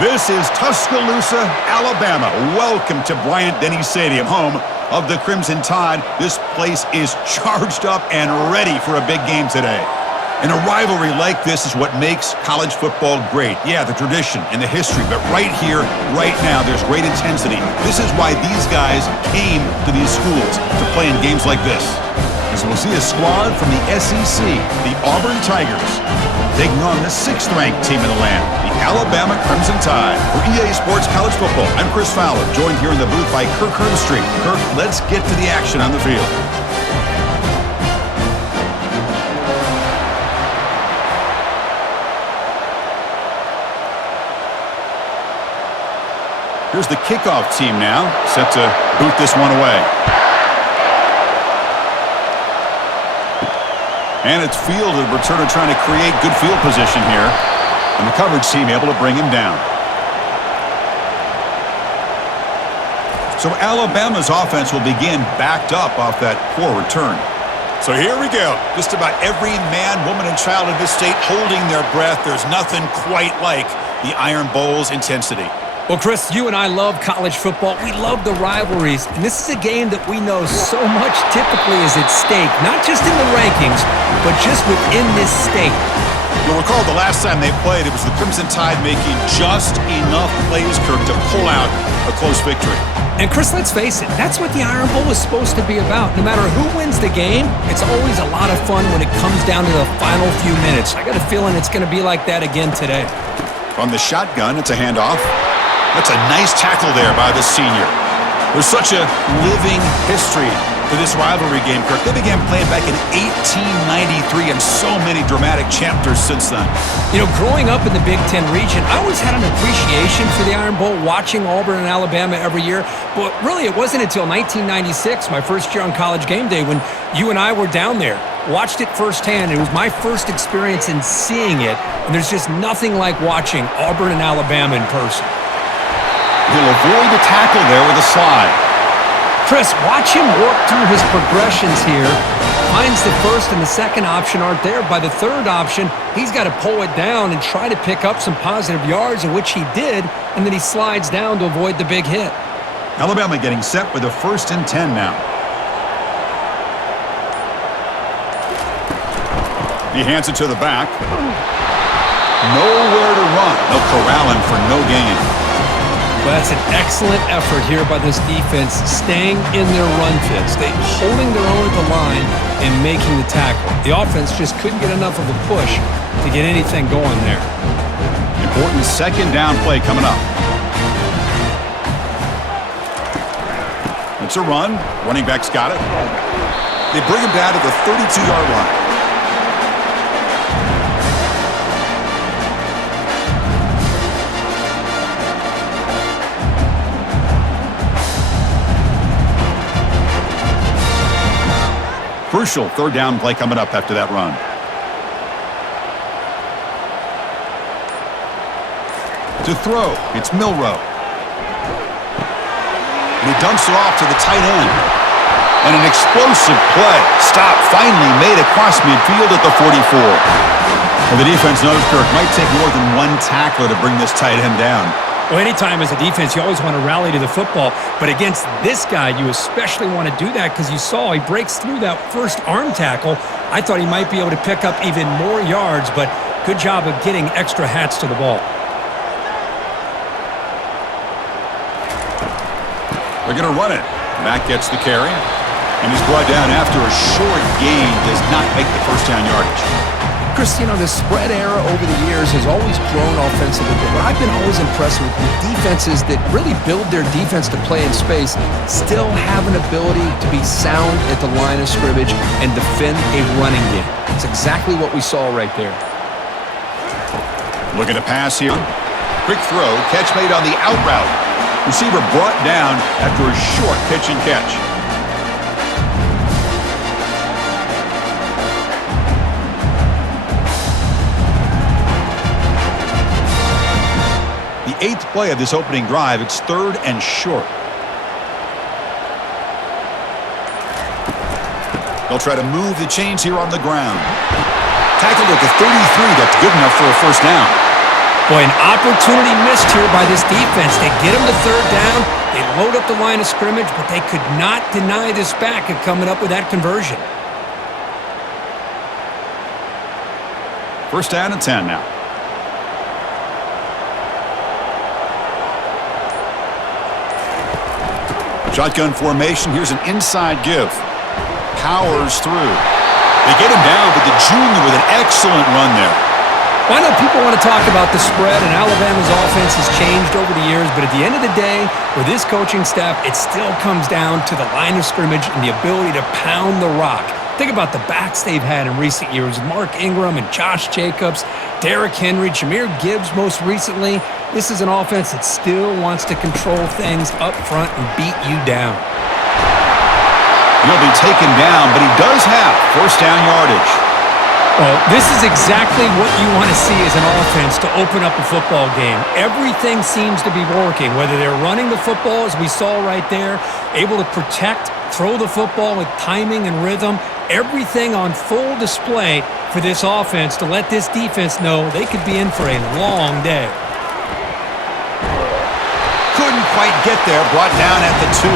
This is Tuscaloosa, Alabama. Welcome to Bryant-Denny Stadium, home of the Crimson Tide. This place is charged up and ready for a big game today. And a rivalry like this is what makes college football great. Yeah, the tradition and the history, but right here, right now, there's great intensity. This is why these guys came to these schools to play in games like this. As we'll see a squad from the SEC, the Auburn Tigers, taking on the 6th-ranked team in the land, the Alabama Crimson Tide. For EA Sports College Football, I'm Chris Fowler, joined here in the booth by Kirk Herbstreit. Kirk, let's get to the action on the field. Here's the kickoff team now, set to boot this one away. And it's fielded. Returner trying to create good field position here. And the coverage team able to bring him down. So Alabama's offense will begin backed up off that poor return. So here we go. Just about every man, woman, and child in this state holding their breath. There's nothing quite like the Iron Bowl's intensity. Well, Chris, you and I love college football. We love the rivalries. And this is a game that we know so much typically is at stake, not just in the rankings, but just within this state. You'll recall the last time they played, it was the Crimson Tide making just enough plays, Kirk, to pull out a close victory. And, Chris, let's face it, that's what the Iron Bowl is supposed to be about. No matter who wins the game, it's always a lot of fun when it comes down to the final few minutes. I got a feeling it's going to be like that again today. From the shotgun, it's a handoff. That's a nice tackle there by the senior. There's such a living history to this rivalry game, Kirk. They began playing back in 1893 and so many dramatic chapters since then. You know, growing up in the Big Ten region, I always had an appreciation for the Iron Bowl, watching Auburn and Alabama every year. But really, it wasn't until 1996, my first year on College Game Day, when you and I were down there. Watched it firsthand. It was my first experience in seeing it. And there's just nothing like watching Auburn and Alabama in person. He'll avoid the tackle there with a slide. Chris, watch him work through his progressions here. Finds the first and the second option aren't there. By the third option, he's got to pull it down and try to pick up some positive yards, in which he did, and then he slides down to avoid the big hit. Alabama getting set with a 1st and 10 now. He hands it to the back. Nowhere to run. They'll corral him for no gain. Well, that's an excellent effort here by this defense, staying in their run fits. They holding their own at the line and making the tackle. The offense just couldn't get enough of a push to get anything going there. Important 2nd down play coming up. It's a run. Running back's got it. They bring him down to the 32-yard line. Crucial 3rd down play coming up after that run. To throw, it's Milroe. And he dumps it off to the tight end. And an explosive play. Stop finally made across midfield at the 44. Well, the defense knows, Kirk, might take more than one tackler to bring this tight end down. Well, anytime as a defense, you always want to rally to the football. But against this guy, you especially want to do that because you saw he breaks through that first arm tackle. I thought he might be able to pick up even more yards, but good job of getting extra hats to the ball. They're going to run it. Mack gets the carry, and he's brought down after a short gain. Does not make the 1st down yardage. Chris, you know, the spread era over the years has always grown offensively, but what I've been always impressed with defenses that really build their defense to play in space still have an ability to be sound at the line of scrimmage and defend a running game. It's exactly what we saw right there. Looking to pass here. Quick throw, catch made on the out route. Receiver brought down after a short pitch and catch. The 8th play of this opening drive, it's 3rd and short. They'll try to move the chains here on the ground. Tackled at the 33, that's good enough for a 1st down. Boy, an opportunity missed here by this defense. They get him to third down. They load up the line of scrimmage, but they could not deny this back of coming up with that conversion. First down and 10 now. Shotgun formation. Here's an inside give. Powers through. They get him down, but the junior with an excellent run there. Well, I know people want to talk about the spread, and Alabama's offense has changed over the years, but at the end of the day, with this coaching staff, it still comes down to the line of scrimmage and the ability to pound the rock. Think about the backs they've had in recent years. Mark Ingram and Josh Jacobs, Derrick Henry, Jahmyr Gibbs most recently. This is an offense that still wants to control things up front and beat you down. He'll be taken down, but he does have first down yardage. Well, this is exactly what you want to see as an offense to open up a football game. Everything seems to be working, whether they're running the football, as we saw right there, able to protect, throw the football with timing and rhythm, everything on full display for this offense to let this defense know they could be in for a long day. Couldn't quite get there, brought down at the 2.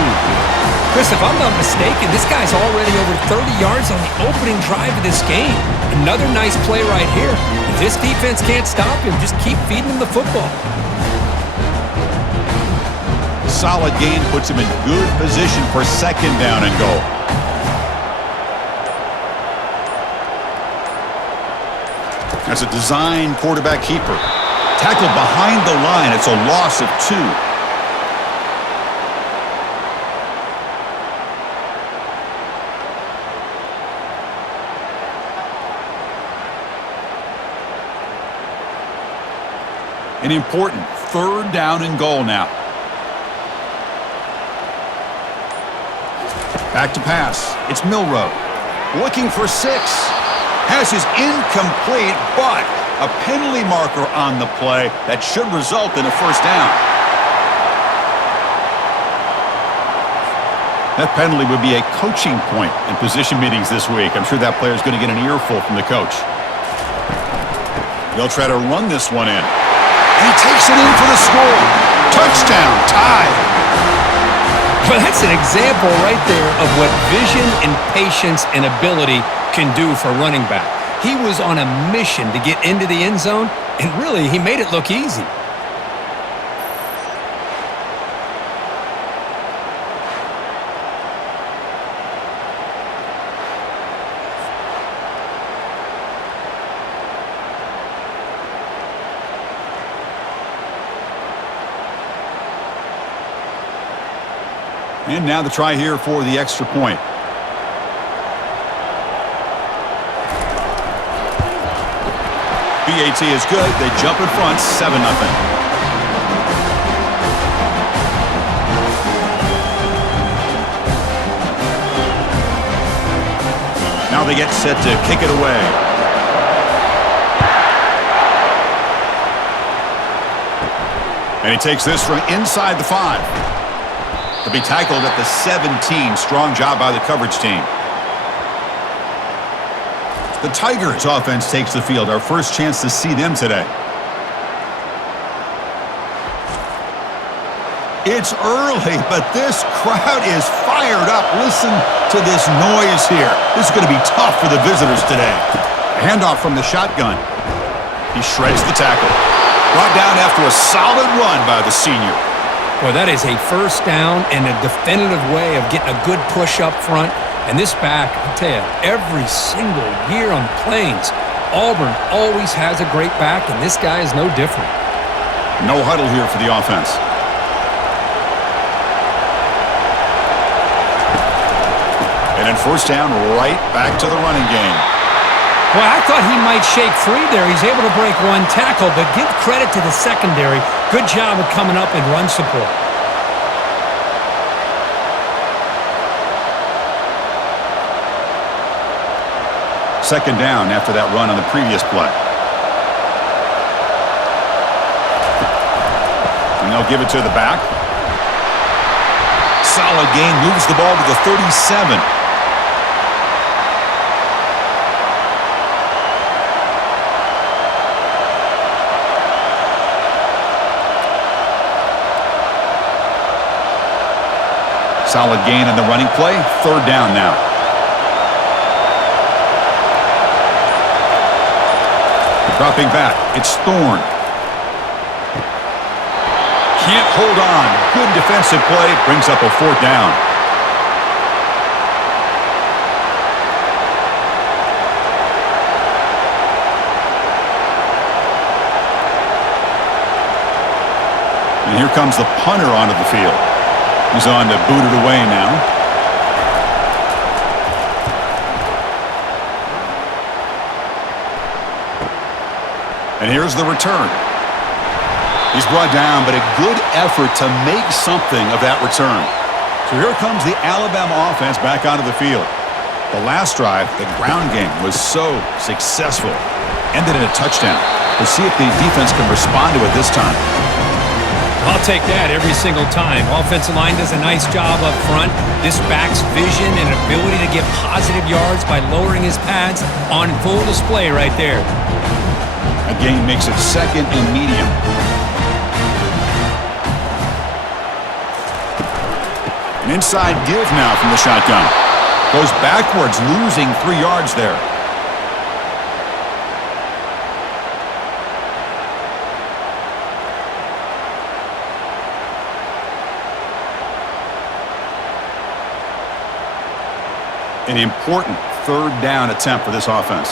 Chris, if I'm not mistaken, this guy's already over 30 yards on the opening drive of this game. Another nice play right here. If this defense can't stop him, just keep feeding him the football. Solid gain puts him in good position for second down and goal. That's a design quarterback keeper. Tackled behind the line. It's a loss of 2. An important third down and goal now. Back to pass. It's Milroe. Looking for 6. Has his incomplete, but a penalty marker on the play that should result in a first down. That penalty would be a coaching point in position meetings this week. I'm sure that player is going to get an earful from the coach. They'll try to run this one in. And he takes it in for the score. Touchdown, tied. Well, that's an example right there of what vision and patience and ability can do for a running back. He was on a mission to get into the end zone, and really, he made it look easy. And now the try here for the extra point. BAT is good. They jump in front, 7-0. Now they get set to kick it away. And he takes this from inside the 5. To be tackled at the 17. Strong job by the coverage team. The Tigers offense takes the field. Our first chance to see them today. It's early, but this crowd is fired up. Listen to this noise here. This is going to be tough for the visitors today. A handoff from the shotgun. He shreds the tackle. Brought down after a solid run by the senior. Well, that is a first down and a definitive way of getting a good push up front. And this back, I'll tell you, every single year on the Plains, Auburn always has a great back, and this guy is no different. No huddle here for the offense. And then first down, right back to the running game. Well, I thought he might shake free there. He's able to break one tackle, but give credit to the secondary. Good job of coming up and run support. Second down after that run on the previous play. And they'll give it to the back. Solid gain, moves the ball to the 37. Solid gain in the running play. Third down now. Dropping back, it's Thorne. Can't hold on. Good defensive play. Brings up a fourth down. And here comes the punter onto the field. He's on to boot it away now. And here's the return. He's brought down, but a good effort to make something of that return. So here comes the Alabama offense back onto the field. The last drive, the ground game, was so successful. Ended in a touchdown. We'll see if the defense can respond to it this time. I'll take that every single time. Offensive line does a nice job up front. This back's vision and ability to get positive yards by lowering his pads on full display right there. A gain makes it second and medium. An inside give now from the shotgun. Goes backwards, losing 3 yards there. An important third down attempt for this offense.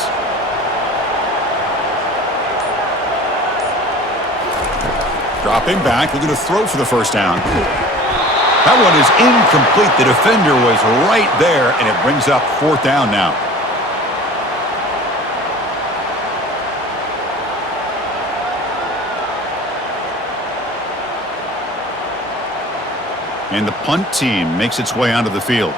Dropping back, looking to throw for the first down. That one is incomplete. The defender was right there, and it brings up fourth down now. And the punt team makes its way onto the field.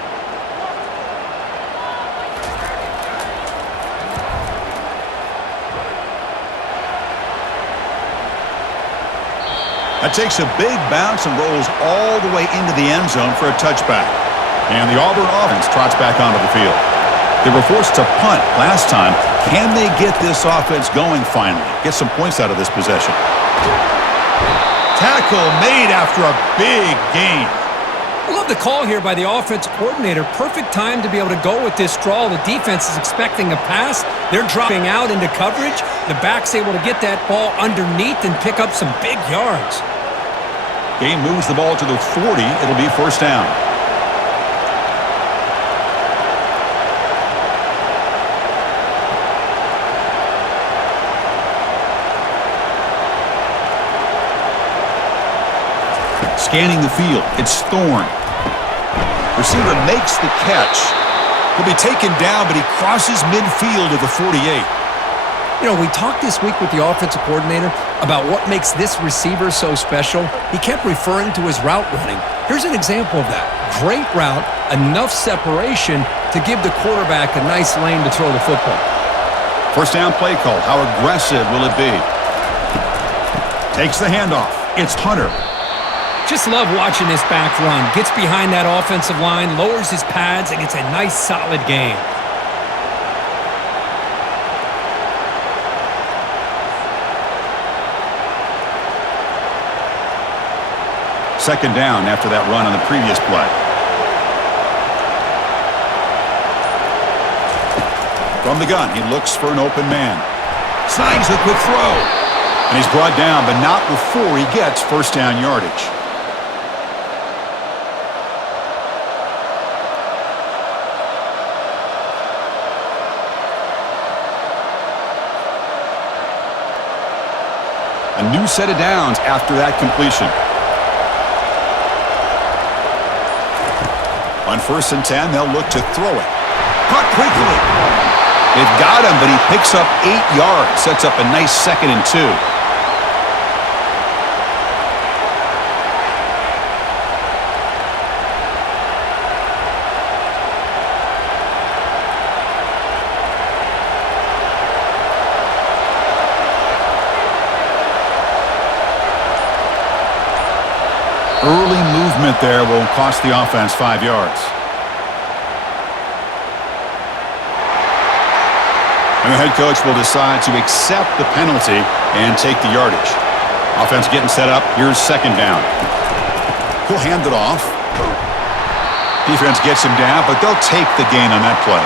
That takes a big bounce and rolls all the way into the end zone for a touchback. And the Auburn offense trots back onto the field. They were forced to punt last time. Can they get this offense going finally? Get some points out of this possession. Tackle made after a big gain. I love the call here by the offensive coordinator. Perfect time to be able to go with this draw. The defense is expecting a pass. They're dropping out into coverage. The back's able to get that ball underneath and pick up some big yards. Gain moves the ball to the 40. It'll be first down. Scanning the field, it's Thorne. Receiver makes the catch. He'll be taken down, but he crosses midfield at the 48. You know, we talked this week with the offensive coordinator about what makes this receiver so special. He kept referring to his route running. Here's an example of that. Great route, enough separation to give the quarterback a nice lane to throw the football. First down play call. How aggressive will it be? Takes the handoff. It's Hunter. Just love watching this back run. Gets behind that offensive line, lowers his pads, and gets a nice solid gain. Second down after that run on the previous play. From the gun, he looks for an open man. Snags a quick throw. And he's brought down, but not before he gets first down yardage. A new set of downs after that completion. On 1st and 10, they'll look to throw it. Caught quickly. They've got him, but he picks up 8 yards. Sets up a nice 2nd and 2. Early movement there will cost the offense 5 yards. And the head coach will decide to accept the penalty and take the yardage. Offense getting set up. Here's second down. He'll hand it off. Defense gets him down, but they'll take the gain on that play.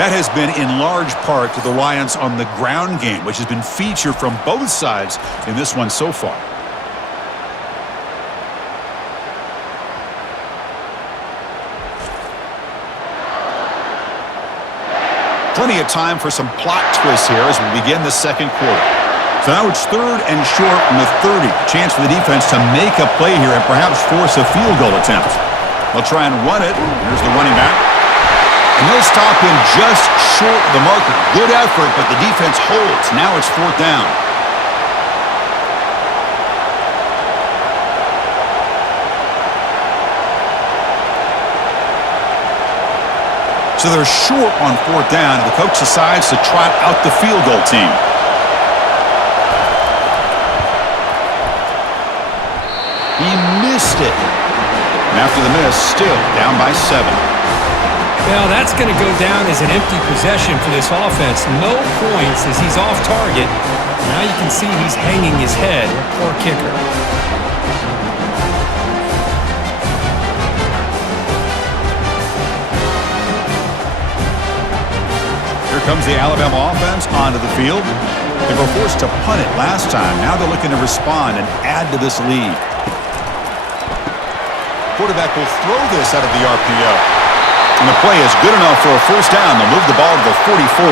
That has been in large part to the reliance on the ground game, which has been featured from both sides in this one so far. Plenty of time for some plot twists here as we begin the second quarter. So now it's 3rd and short from the 30. Chance for the defense to make a play here and perhaps force a field goal attempt. They'll try and run it. Here's the running back. And they'll stop him just short of the marker. Good effort, but the defense holds. Now it's 4th down. So they're short on 4th down, and the coach decides to trot out the field goal team. He missed it. And after the miss, still down by 7. Well, that's going to go down as an empty possession for this offense. No points as he's off target. Now you can see he's hanging his head. Poor kicker. Here comes the Alabama offense onto the field. They were forced to punt it last time. Now they're looking to respond and add to this lead. Quarterback will throw this out of the RPO. And the play is good enough for a 1st down. They'll move the ball to the 44.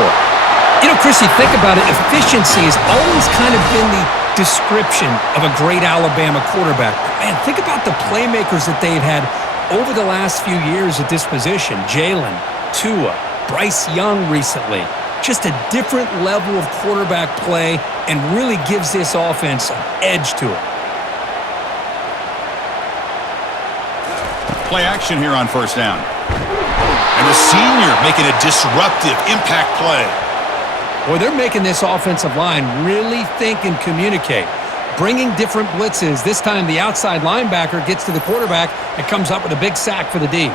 You know, Chris, you think about it, efficiency has always kind of been the description of a great Alabama quarterback. Man, think about the playmakers that they've had over the last few years at this position. Jalen, Tua, Bryce Young recently. Just a different level of quarterback play and really gives this offense an edge to it. Play action here on 1st down. And the senior making a disruptive impact play. Boy, they're making this offensive line really think and communicate. Bringing different blitzes. This time the outside linebacker gets to the quarterback and comes up with a big sack for the D.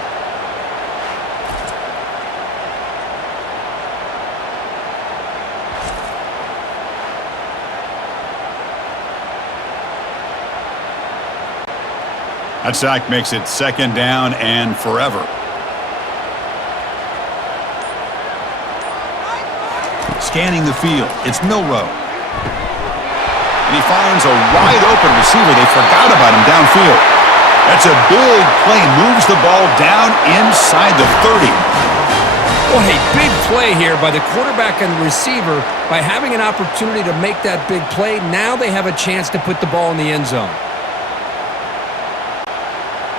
That sack makes it 2nd down and forever. Scanning the field, it's Milroe. And he finds a wide-open receiver. They forgot about him downfield. That's a big play. Moves the ball down inside the 30. What a big play here by the quarterback and the receiver. By having an opportunity to make that big play, now they have a chance to put the ball in the end zone.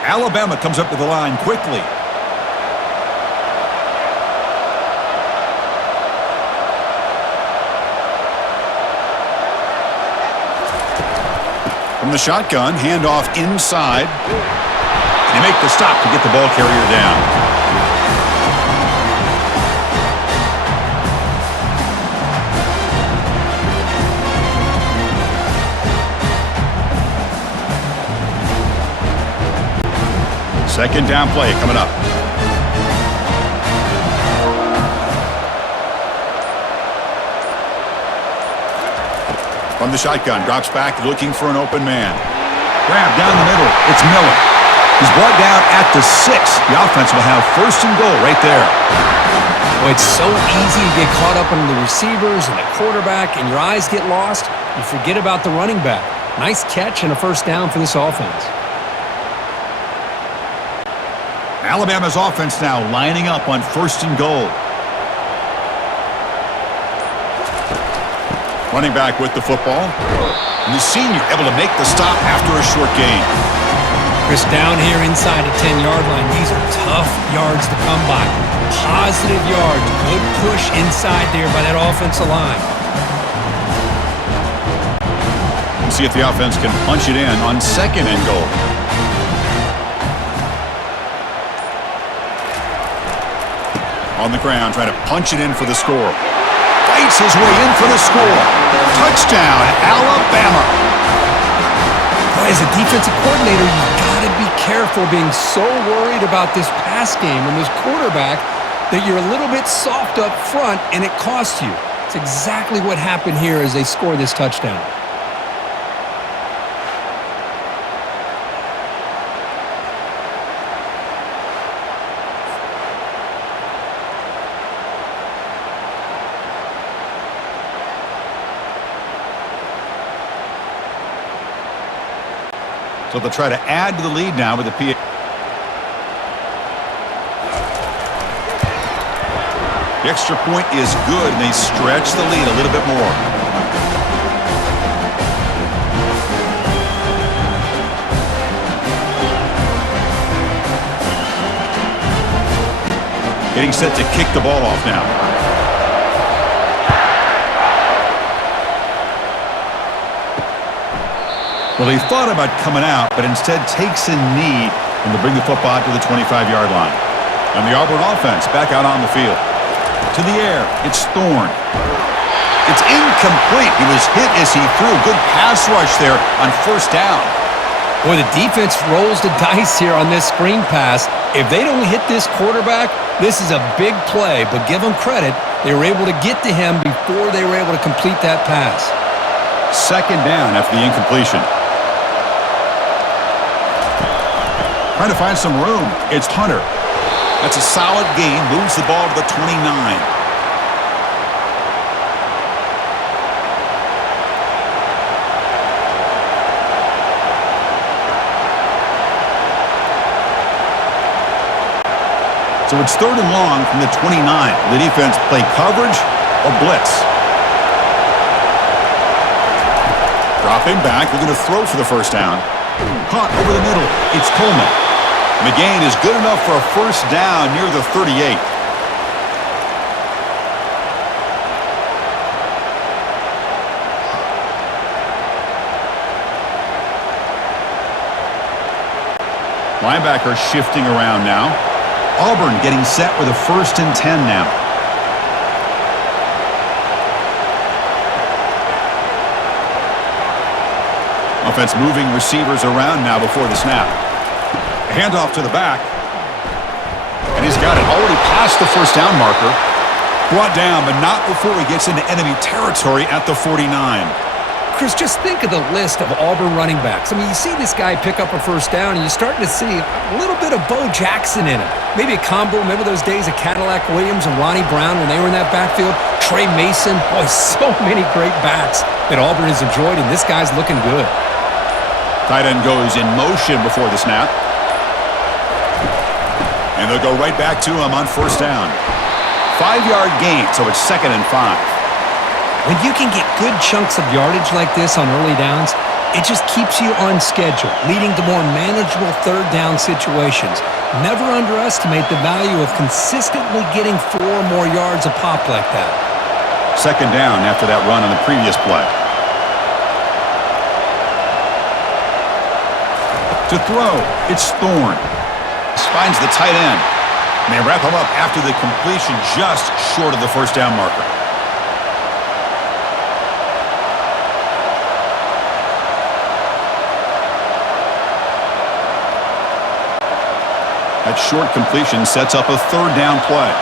Alabama comes up to the line quickly. From the shotgun, handoff inside. And they make the stop to get the ball carrier down. Second down play coming up. From the shotgun, drops back looking for an open man. Grab down the middle. It's Miller. He's brought down at the 6. The offense will have 1st and goal right there. Well, it's so easy to get caught up on the receivers and the quarterback, and your eyes get lost. You forget about the running back. Nice catch and a 1st down for this offense. Alabama's offense now lining up on 1st and goal. Running back with the football. And the senior able to make the stop after a short gain. Chris, down here inside the 10-yard line, these are tough yards to come by. Positive yards. Good push inside there by that offensive line. We'll see if the offense can punch it in on 2nd and goal. On the ground, trying to punch it in for the score. Fights his way in for the score. Touchdown, Alabama. Boy, as a defensive coordinator, you've got to be careful being so worried about this pass game and this quarterback that you're a little bit soft up front and it costs you. It's exactly what happened here as they score this touchdown. So they'll try to add to the lead now with the PA. The extra point is good, and they stretch the lead a little bit more. Getting set to kick the ball off now. Well, he thought about coming out, but instead takes a knee and will bring the football to the 25-yard line. And the Auburn offense back out on the field. To the air, it's Thorne. It's incomplete. He was hit as he threw. Good pass rush there on first down. Boy, the defense rolls the dice here on this screen pass. If they don't hit this quarterback, this is a big play, but give them credit. They were able to get to him before they were able to complete that pass. Second down after the incompletion. Trying to find some room. It's Hunter. That's a solid gain. Moves the ball to the 29. So it's third and long from the 29. The defense play coverage or blitz. Dropping back. They're going to throw for the first down. Caught over the middle. It's Coleman. McGain is good enough for a first down near the 38. Linebacker shifting around now. Auburn getting set with a 1st and 10 now. Offense moving receivers around now before the snap. A handoff to the back. And he's got it already past the first down marker. Brought down, but not before he gets into enemy territory at the 49. Chris, just think of the list of Auburn running backs. I mean, you see this guy pick up a first down, and you're starting to see a little bit of Bo Jackson in him. Maybe a combo. Remember those days of Cadillac Williams and Ronnie Brown when they were in that backfield? Trey Mason. Boy, so many great backs that Auburn has enjoyed, and this guy's looking good. Tight end goes in motion before the snap. And they'll go right back to him on first down. 5-yard gain, so it's 2nd and 5. When you can get good chunks of yardage like this on early downs, it just keeps you on schedule, leading to more manageable third down situations. Never underestimate the value of consistently getting 4 more yards a pop like that. 2nd down after that run on the previous play. To throw, it's Thorne. Finds the tight end. And they wrap him up after the completion just short of the first down marker. That short completion sets up a third down play.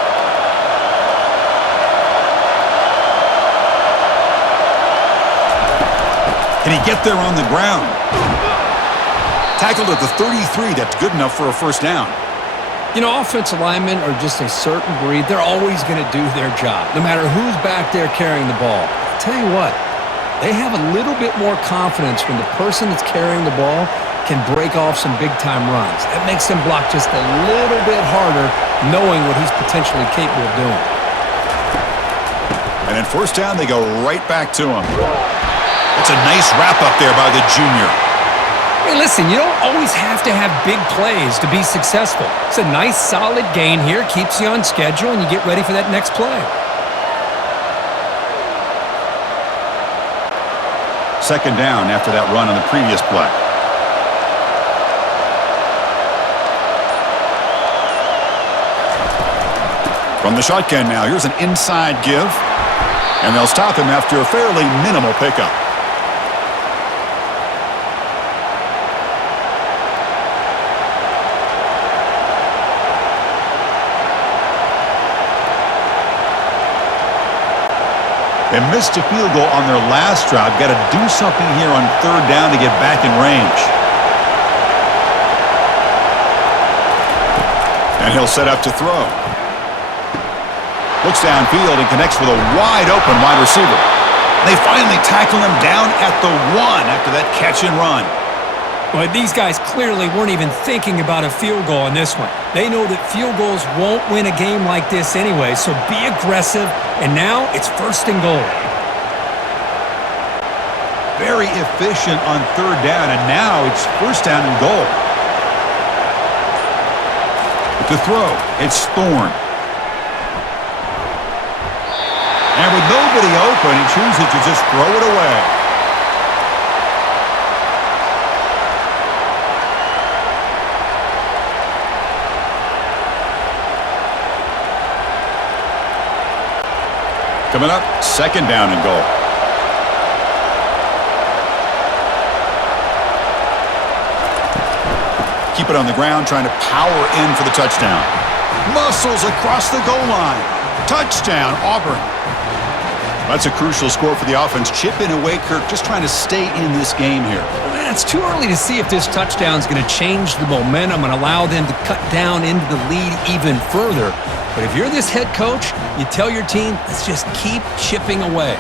Can he get there on the ground? Tackled at the 33. That's good enough for a first down. You know, offensive linemen are just a certain breed. They're always going to do their job, no matter who's back there carrying the ball. I'll tell you what, they have a little bit more confidence when the person that's carrying the ball can break off some big-time runs. That makes them block just a little bit harder, knowing what he's potentially capable of doing. And then first down, they go right back to him. That's a nice wrap-up there by the junior. Hey, listen, you don't always have to have big plays to be successful. It's a nice, solid gain here, keeps you on schedule, and you get ready for that next play. 2nd down after that run on the previous play. From the shotgun now, here's an inside give. And they'll stop him after a fairly minimal pickup. They missed a field goal on their last drive. Got to do something here on third down to get back in range. And he'll set up to throw. Looks downfield and connects with a wide-open wide receiver. They finally tackle him down at the 1 after that catch and run. But these guys clearly weren't even thinking about a field goal in this one. They know that field goals won't win a game like this anyway, so be aggressive, and now it's first and goal. Very efficient on third down, and now it's first down and goal. To throw, it's Thorne. And with nobody open, he chooses to just throw it away. Coming up, second down and goal. Keep it on the ground, trying to power in for the touchdown. Muscles across the goal line. Touchdown, Auburn. That's a crucial score for the offense. Chipping away, Kirk, just trying to stay in this game here. Man, it's too early to see if this touchdown is going to change the momentum and allow them to cut down into the lead even further. But if you're this head coach, you tell your team, let's just keep chipping away.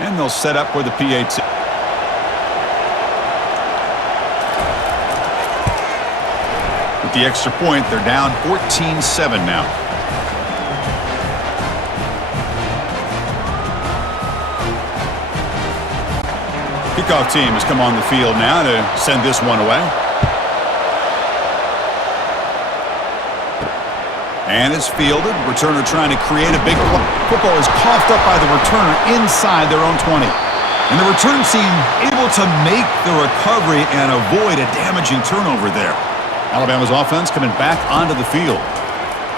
And they'll set up for the PAT. With the extra point, they're down 14-7 now. Kickoff team has come on the field now to send this one away. And it's fielded. Returner trying to create a big play. Football is coughed up by the returner inside their own 20. And the return team able to make the recovery and avoid a damaging turnover there. Alabama's offense coming back onto the field.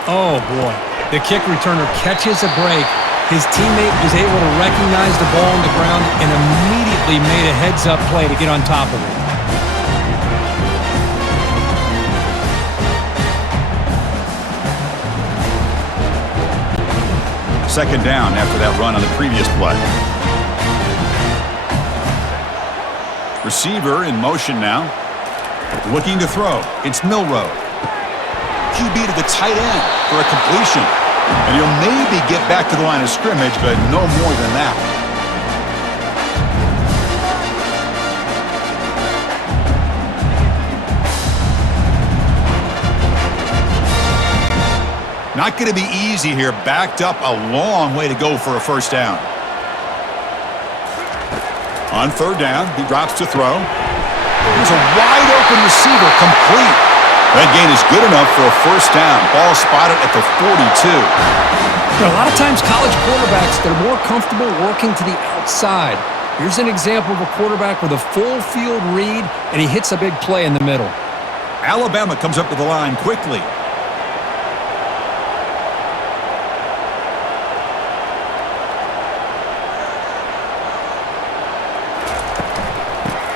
Oh, boy. The kick returner catches a break. His teammate was able to recognize the ball on the ground and immediately made a heads-up play to get on top of it. Second down after that run on the previous play. Receiver in motion now. Looking to throw. It's Milroe. QB to the tight end for a completion. And he'll maybe get back to the line of scrimmage, but no more than that. Not going to be easy here. Backed up a long way to go for a first down. On third down, he drops to throw. There's a wide open receiver, complete. That gain is good enough for a first down. Ball spotted at the 42. A lot of times college quarterbacks, they're more comfortable working to the outside. Here's an example of a quarterback with a full field read, and he hits a big play in the middle. Alabama comes up to the line quickly.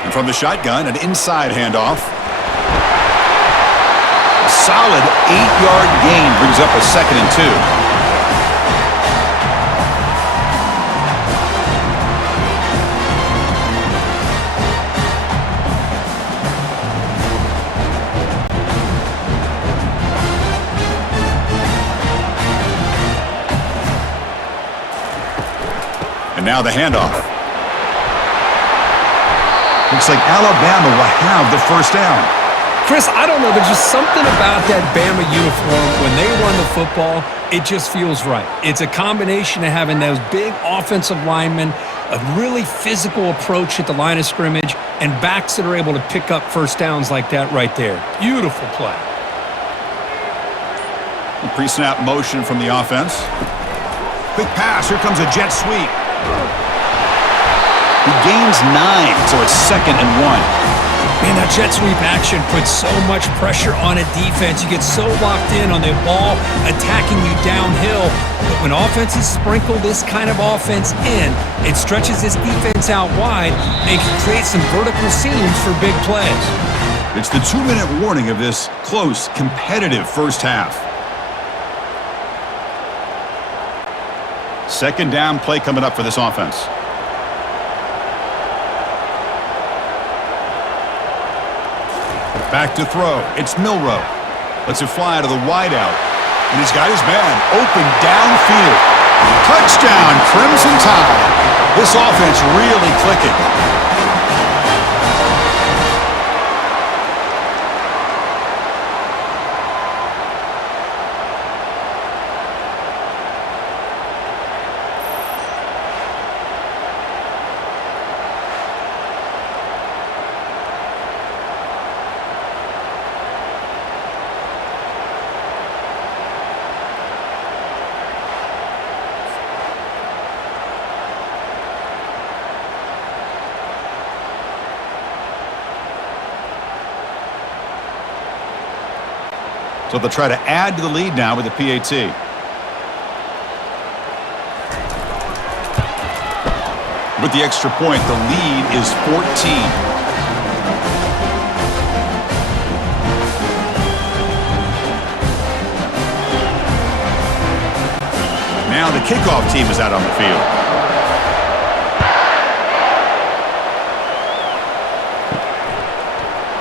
And from the shotgun, an inside handoff. Solid 8-yard gain brings up a 2nd and 2. And now the handoff. Looks like Alabama will have the first down. Chris, I don't know. There's just something about that Bama uniform. When they run the football, it just feels right. It's a combination of having those big offensive linemen, a really physical approach at the line of scrimmage, and backs that are able to pick up first downs like that right there. Beautiful play. Pre-snap motion from the offense. Quick pass. Here comes a jet sweep. He gains 9, so it's 2nd and 1. Man, that jet sweep action puts so much pressure on a defense. You get so locked in on the ball attacking you downhill. But when offenses sprinkle this kind of offense in, it stretches this defense out wide and can create some vertical seams for big plays. It's the 2-minute warning of this close, competitive first half. Second down play coming up for this offense. Back to throw. It's Milroe. Lets it fly out of the wideout. And he's got his man open downfield. Touchdown, Crimson Tide. This offense really clicking. So they'll try to add to the lead now with the PAT. With the extra point, the lead is 14. Now the kickoff team is out on the field.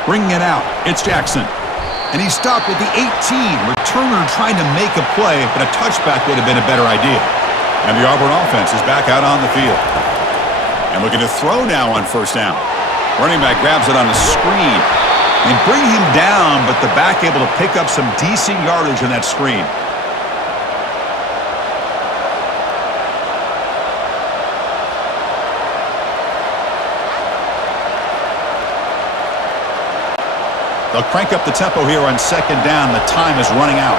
Bringing it out, it's Jackson. And he stopped at the 18. Returner trying to make a play, but a touchback would have been a better idea. And the Auburn offense is back out on the field. And looking to throw now on first down. Running back grabs it on a screen. And bring him down, but the back able to pick up some decent yardage on that screen. They'll crank up the tempo here on second down. The time is running out.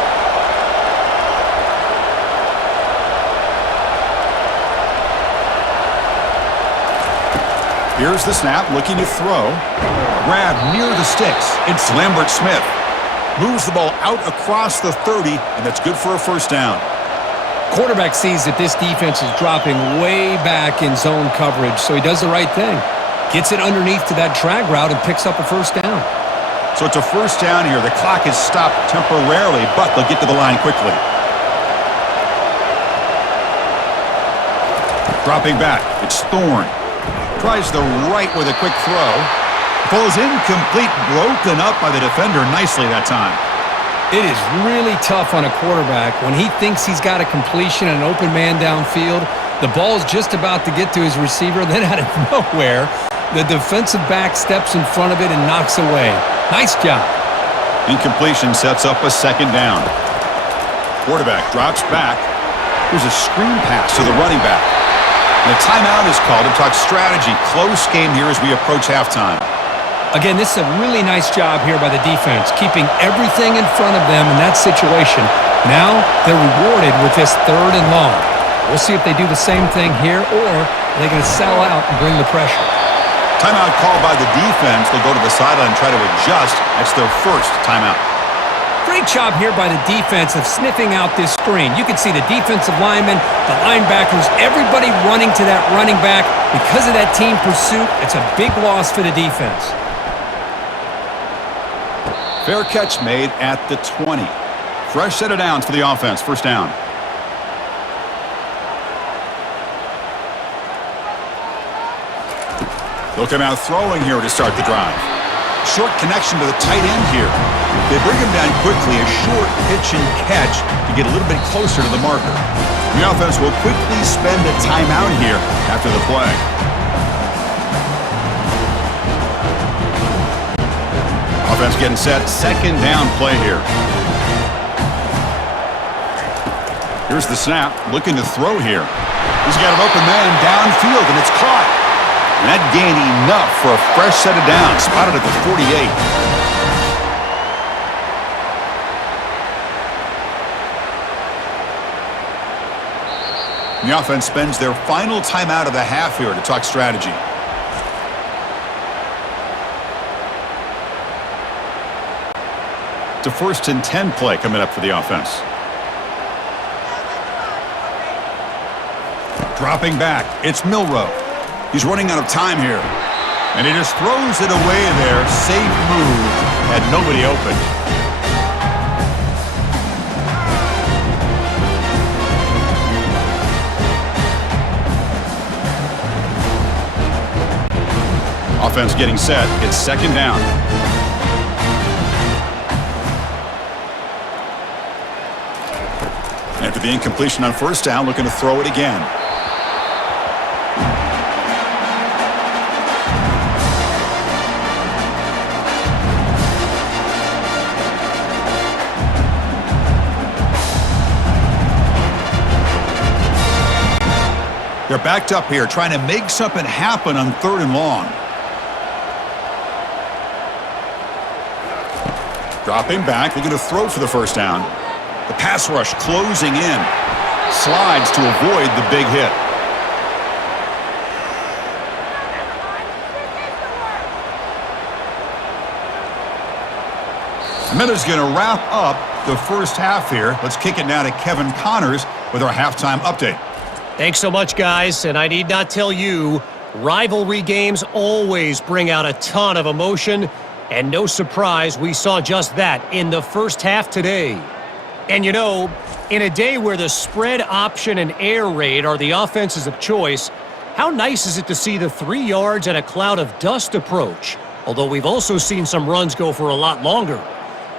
Here's the snap, looking to throw. Grab near the sticks. It's Lambert Smith. Moves the ball out across the 30, and that's good for a first down. Quarterback sees that this defense is dropping way back in zone coverage, so he does the right thing. Gets it underneath to that drag route and picks up a first down. So it's a first down here. The clock is stopped temporarily, but they'll get to the line quickly. Dropping back, it's Thorne. Tries the right with a quick throw. Falls incomplete, broken up by the defender nicely that time. It is really tough on a quarterback when he thinks he's got a completion and an open man downfield. The ball's just about to get to his receiver, then out of nowhere, the defensive back steps in front of it and knocks away. Nice job. Incompletion sets up a second down. Quarterback drops back. Here's a screen pass to the running back. And a timeout is called to talk strategy. Close game here as we approach halftime. Again, this is a really nice job here by the defense, keeping everything in front of them in that situation. Now they're rewarded with this third and long. We'll see if they do the same thing here, or are they going to sell out and bring the pressure. Timeout called by the defense. They'll go to the sideline and try to adjust. That's their first timeout. Great job here by the defense of sniffing out this screen. You can see the defensive linemen, the linebackers, everybody running to that running back. Because of that team pursuit, it's a big loss for the defense. Fair catch made at the 20. Fresh set of downs for the offense. First down. They'll come out throwing here to start the drive. Short connection to the tight end here. They bring him down quickly, a short pitch and catch to get a little bit closer to the marker. The offense will quickly spend a timeout here after the play. Offense getting set. Second down play here. Here's the snap. Looking to throw here. He's got an open man downfield, and it's caught. And that gained enough for a fresh set of downs. Spotted at the 48. The offense spends their final timeout of the half here to talk strategy. It's a 1st and 10 play coming up for the offense. Dropping back, it's Milroe. He's running out of time here. And he just throws it away there. Safe move. Had nobody open. Offense getting set. It's 2nd down. After the incompletion on 1st down, looking to throw it again. They're backed up here, trying to make something happen on 3rd and long. Dropping back, looking to throw for the 1st down. The pass rush closing in. Slides to avoid the big hit. A minute's going to wrap up the 1st half here. Let's kick it now to Kevin Connors with our halftime update. Thanks so much, guys, and I need not tell you, rivalry games always bring out a ton of emotion, and no surprise, we saw just that in the 1st half today. And you know, in a day where the spread option and air raid are the offenses of choice, how nice is it to see the 3 yards and a cloud of dust approach, although we've also seen some runs go for a lot longer.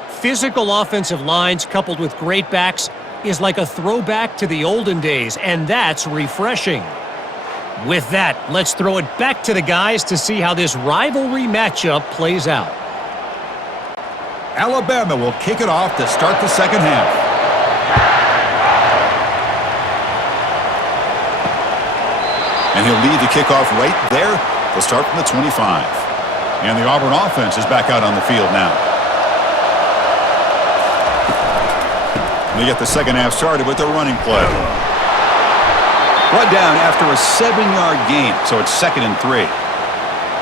Physical offensive lines coupled with great backs is like a throwback to the olden days, and that's refreshing. With that, let's throw it back to the guys to see how this rivalry matchup plays out. Alabama will kick it off to start the 2nd half. And he'll lead the kickoff right there. They'll start from the 25. And the Auburn offense is back out on the field now. They get the 2nd half started with a running play. Brought down after a 7-yard gain, so it's 2nd and 3.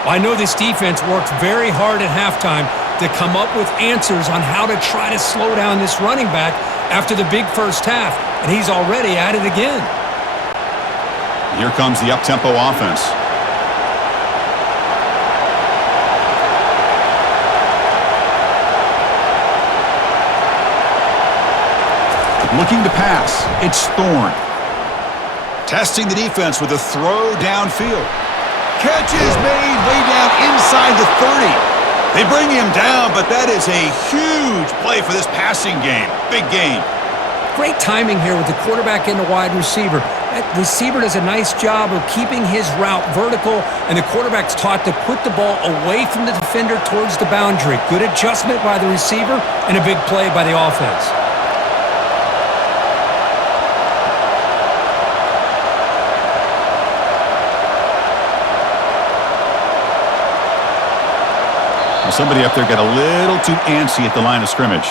I know this defense worked very hard at halftime to come up with answers on how to try to slow down this running back after the big 1st half, and he's already at it again. Here comes the up-tempo offense. Looking to pass, it's Thorne. Testing the defense with a throw downfield. Catch is made way down inside the 30. They bring him down, but that is a huge play for this passing game. Big game. Great timing here with the quarterback and the wide receiver. That receiver does a nice job of keeping his route vertical, and the quarterback's taught to put the ball away from the defender towards the boundary. Good adjustment by the receiver and a big play by the offense. Somebody up there got a little too antsy at the line of scrimmage.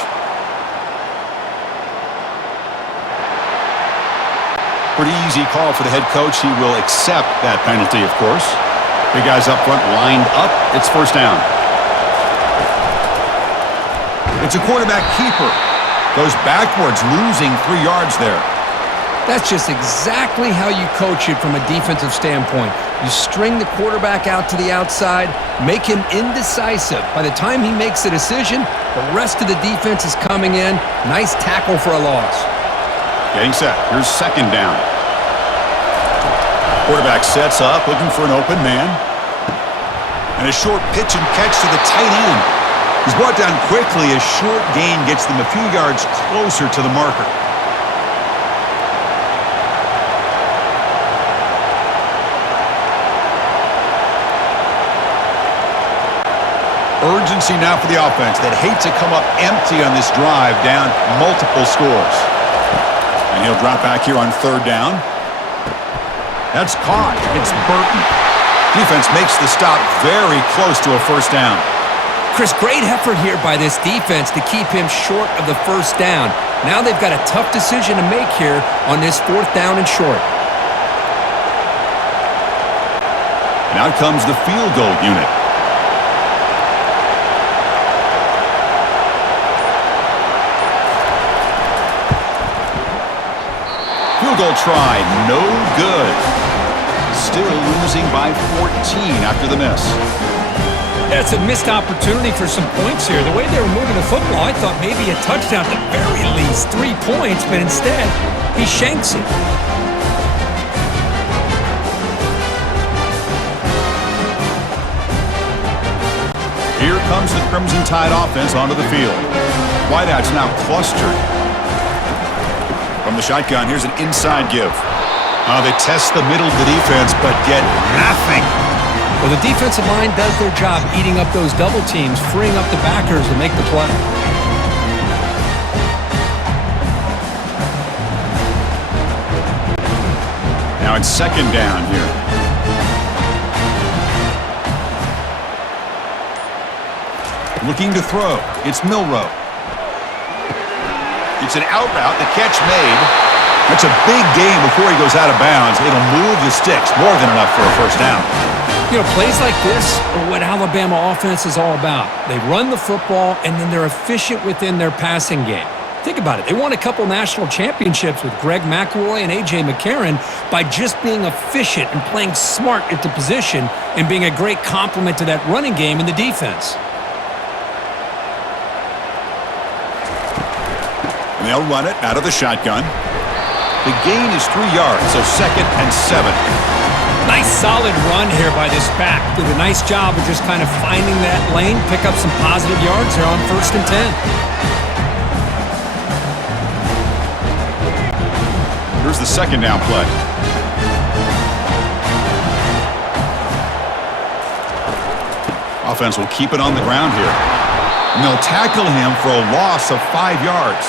Pretty easy call for the head coach. He will accept that penalty, of course. Big guys up front lined up. It's 1st down. It's a quarterback keeper. Goes backwards, losing 3 yards there. That's just exactly how you coach it from a defensive standpoint. You string the quarterback out to the outside, make him indecisive. By the time he makes a decision, the rest of the defense is coming in. Nice tackle for a loss. Getting set. Here's 2nd down. Quarterback sets up, looking for an open man. And a short pitch and catch to the tight end. He's brought down quickly. A short gain gets them a few yards closer to the marker. Urgency now for the offense that hate to come up empty on this drive, down multiple scores. And he'll drop back here on 3rd down. That's caught. It's Burton. Defense makes the stop very close to a 1st down. Chris, great effort here by this defense to keep him short of the 1st down. Now they've got a tough decision to make here on this 4th down and short. And out comes the field goal unit. goal try, no good. Still losing by 14 after the miss. Yeah, it's a missed opportunity for some points here. The way they were moving the football, I thought maybe a touchdown at the very least, 3 points, but instead, he shanks it. Here comes the Crimson Tide offense onto the field. Wideouts now clustered. From the shotgun, here's an inside give. They test the middle of the defense, but get nothing. Well, the defensive line does their job eating up those double teams, freeing up the backers to make the play. Now it's second down here. Looking to throw. It's Milrow. It's an out route. The catch made. That's a big gain before he goes out of bounds. It'll move the sticks. More than enough for a first down. You know, plays like this are what Alabama offense is all about. They run the football, and then they're efficient within their passing game. Think about it. They won a couple national championships with Greg McElroy and A.J. McCarron by just being efficient and playing smart at the position and being a great complement to that running game in the defense. And they'll run it out of the shotgun. The gain is 3 yards, so 2nd and 7. Nice solid run here by this back. Did a nice job of just kind of finding that lane, pick up some positive yards there on 1st and 10. Here's the second down play. Offense will keep it on the ground here. And they'll tackle him for a loss of 5 yards.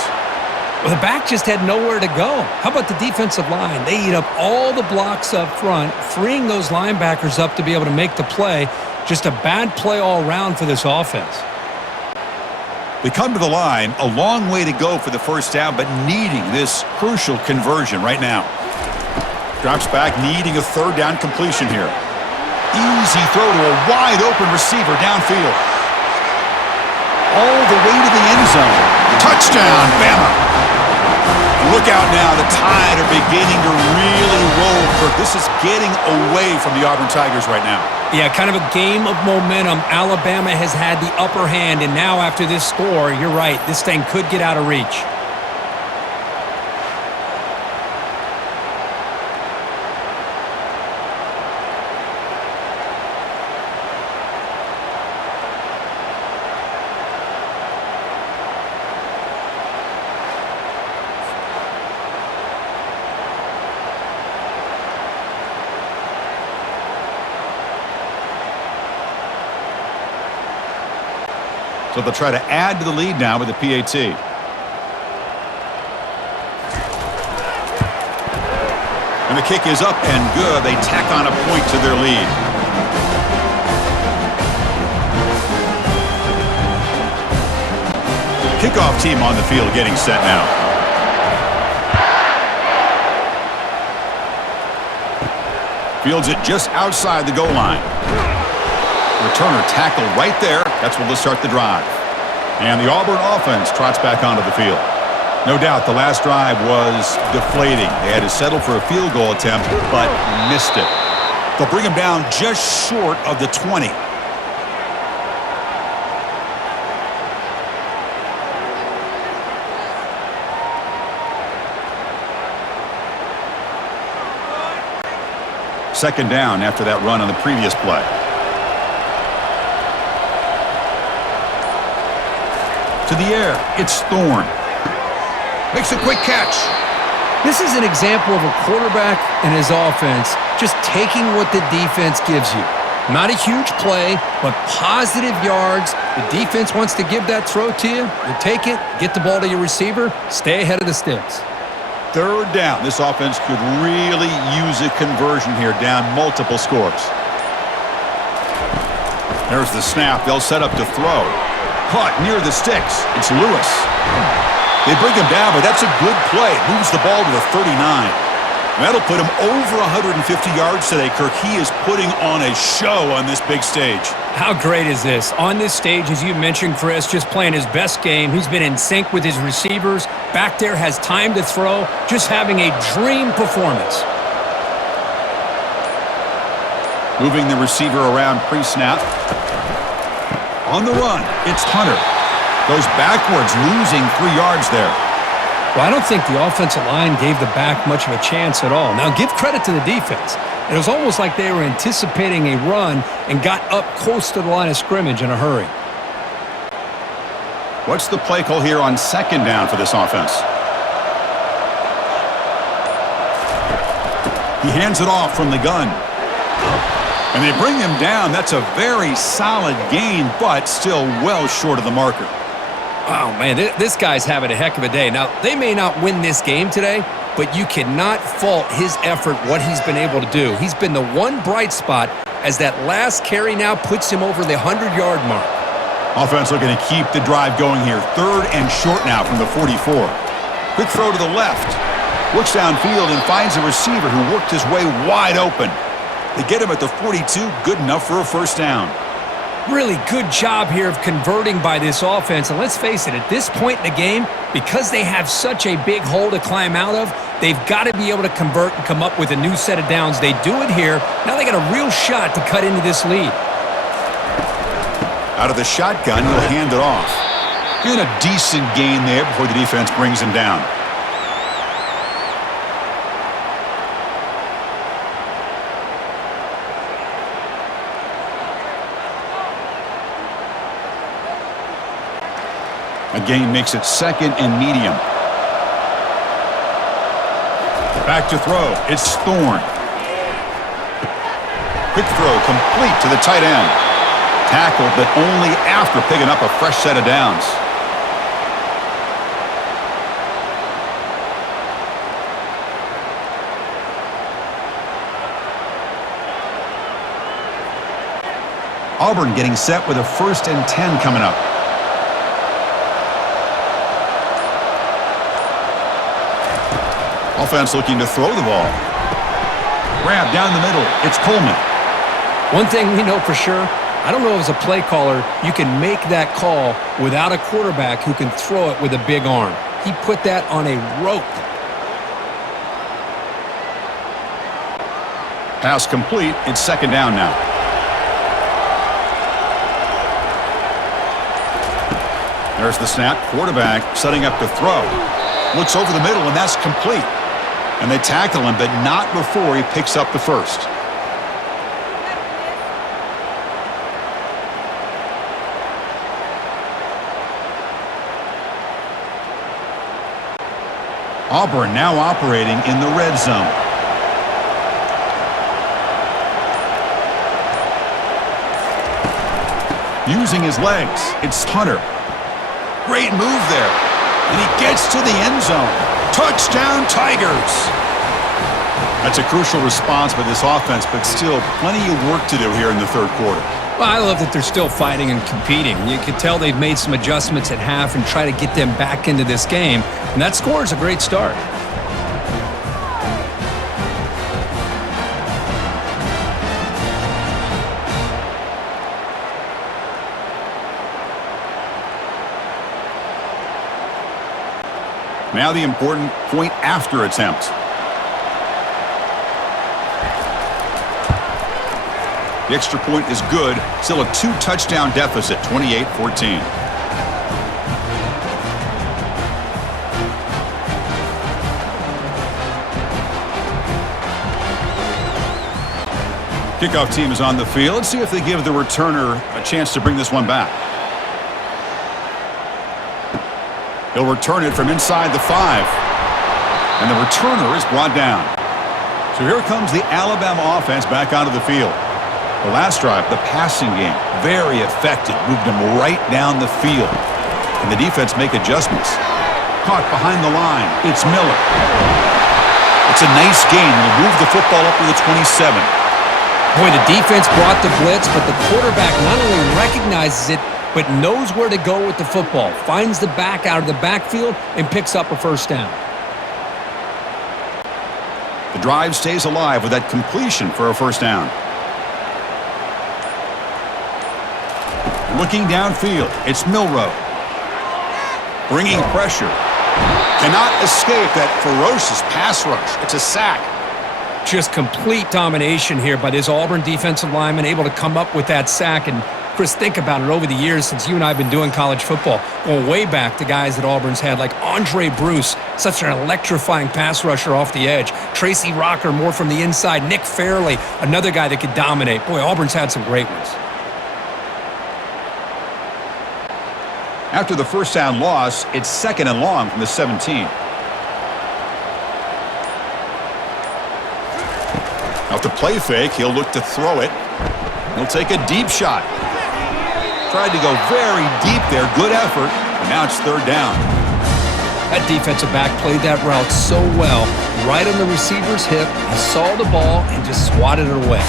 Well, the back just had nowhere to go. How about the defensive line? They eat up all the blocks up front, freeing those linebackers up to be able to make the play. Just a bad play all around for this offense. They come to the line, a long way to go for the first down, but needing this crucial conversion right now. Drops back, needing a 3rd down completion here. Easy throw to a wide-open receiver downfield. All the way to the end zone. Touchdown, Bama! Look out now, the Tide are beginning to really roll. This is getting away from the Auburn Tigers right now. Yeah, kind of a game of momentum. Alabama has had the upper hand, and now after this score, you're right, this thing could get out of reach. So they'll try to add to the lead now with the PAT. And the kick is up and good. They tack on a point to their lead. Kickoff team on the field getting set now. Fields it just outside the goal line. Returner tackled right there. That's what will start the drive. And the Auburn offense trots back onto the field. No doubt the last drive was deflating. They had to settle for a field goal attempt, but missed it. They'll bring him down just short of the 20. Second down after that run on the previous play. To the air, it's Thorne. Makes a quick catch. This is an example of a quarterback and his offense just taking what the defense gives you. Not a huge play, but positive yards. The defense wants to give that throw to you. You take it, get the ball to your receiver, stay ahead of the sticks. Third down. This offense could really use a conversion here, down multiple scores. There's the snap. They'll set up to throw. Caught near the sticks. It's Lewis. They bring him down, but that's a good play. Moves the ball to the 39. That'll put him over 150 yards today, Kirk. He is putting on a show on this big stage. How great is this? On this stage, as you mentioned, Chris, just playing his best game. He's been in sync with his receivers. Back there, has time to throw. Just having a dream performance. Moving the receiver around pre-snap. On the run, it's Hunter. Goes backwards, losing 3 yards there. Well, I don't think the offensive line gave the back much of a chance at all. Now, give credit to the defense. It was almost like they were anticipating a run and got up close to the line of scrimmage in a hurry. What's the play call here on second down for this offense? He hands it off from the gun. And they bring him down. That's a very solid gain, but still well short of the marker. Wow, man, this guy's having a heck of a day. Now, they may not win this game today, but you cannot fault his effort, what he's been able to do. He's been the one bright spot as that last carry now puts him over the 100-yard mark. Offense looking to keep the drive going here. 3rd and short now from the 44. Quick throw to the left. Looks downfield and finds a receiver who worked his way wide open. They get him at the 42, good enough for a first down. Really good job here of converting by this offense. And let's face it, at this point in the game, because they have such a big hole to climb out of, they've got to be able to convert and come up with a new set of downs. They do it here. Now they got a real shot to cut into this lead. Out of the shotgun, he'll hand it off. Getting a decent gain there before the defense brings him down. A gain makes it 2nd and medium. Back to throw. It's Thorne. Quick throw complete to the tight end. Tackled, but only after picking up a fresh set of downs. Auburn getting set with a 1st and 10 coming up. Offense looking to throw the ball. Grab down the middle. It's Coleman. One thing we know for sure, I don't know as a play caller, you can make that call without a quarterback who can throw it with a big arm. He put that on a rope. Pass complete. It's 2nd down now. There's the snap. Quarterback setting up to throw. Looks over the middle, and that's complete. And they tackle him, but not before he picks up the first. Auburn now operating in the red zone. Using his legs, it's Hunter. Great move there. And he gets to the end zone. Touchdown, Tigers! That's a crucial response by this offense, but still plenty of work to do here in the 3rd quarter. Well, I love that they're still fighting and competing. You can tell they've made some adjustments at half and try to get them back into this game. And that score is a great start. Now the important point after attempt. The extra point is good. Still a 2-touchdown deficit, 28-14. Kickoff team is on the field. Let's see if they give the returner a chance to bring this one back. He'll return it from inside the 5. And the returner is brought down. So here comes the Alabama offense back onto the field. The last drive, the passing game, very effective. Moved them right down the field. And the defense make adjustments. Caught behind the line. It's Miller. It's a nice gain. They'll move the football up to the 27. Boy, the defense brought the blitz, but the quarterback not only recognizes it, but knows where to go with the football. Finds the back out of the backfield and picks up a first down. The drive stays alive with that completion for a first down. Looking downfield, it's Milroe. Bringing pressure. Cannot escape that ferocious pass rush. It's a sack. Just complete domination here by this Auburn defensive lineman, able to come up with that sack. And Chris, think about it, over the years since you and I have been doing college football, going way back to guys that Auburn's had like Andre Bruce, such an electrifying pass rusher off the edge. Tracy Rocker, more from the inside. Nick Fairley, another guy that could dominate. Boy, Auburn's had some great ones. After the first down loss, it's 2nd and long from the 17. Off the play fake, he'll look to throw it. He'll take a deep shot. Tried to go very deep there. Good effort. And now it's 3rd down. That defensive back played that route so well. Right on the receiver's hip. He saw the ball and just swatted it away.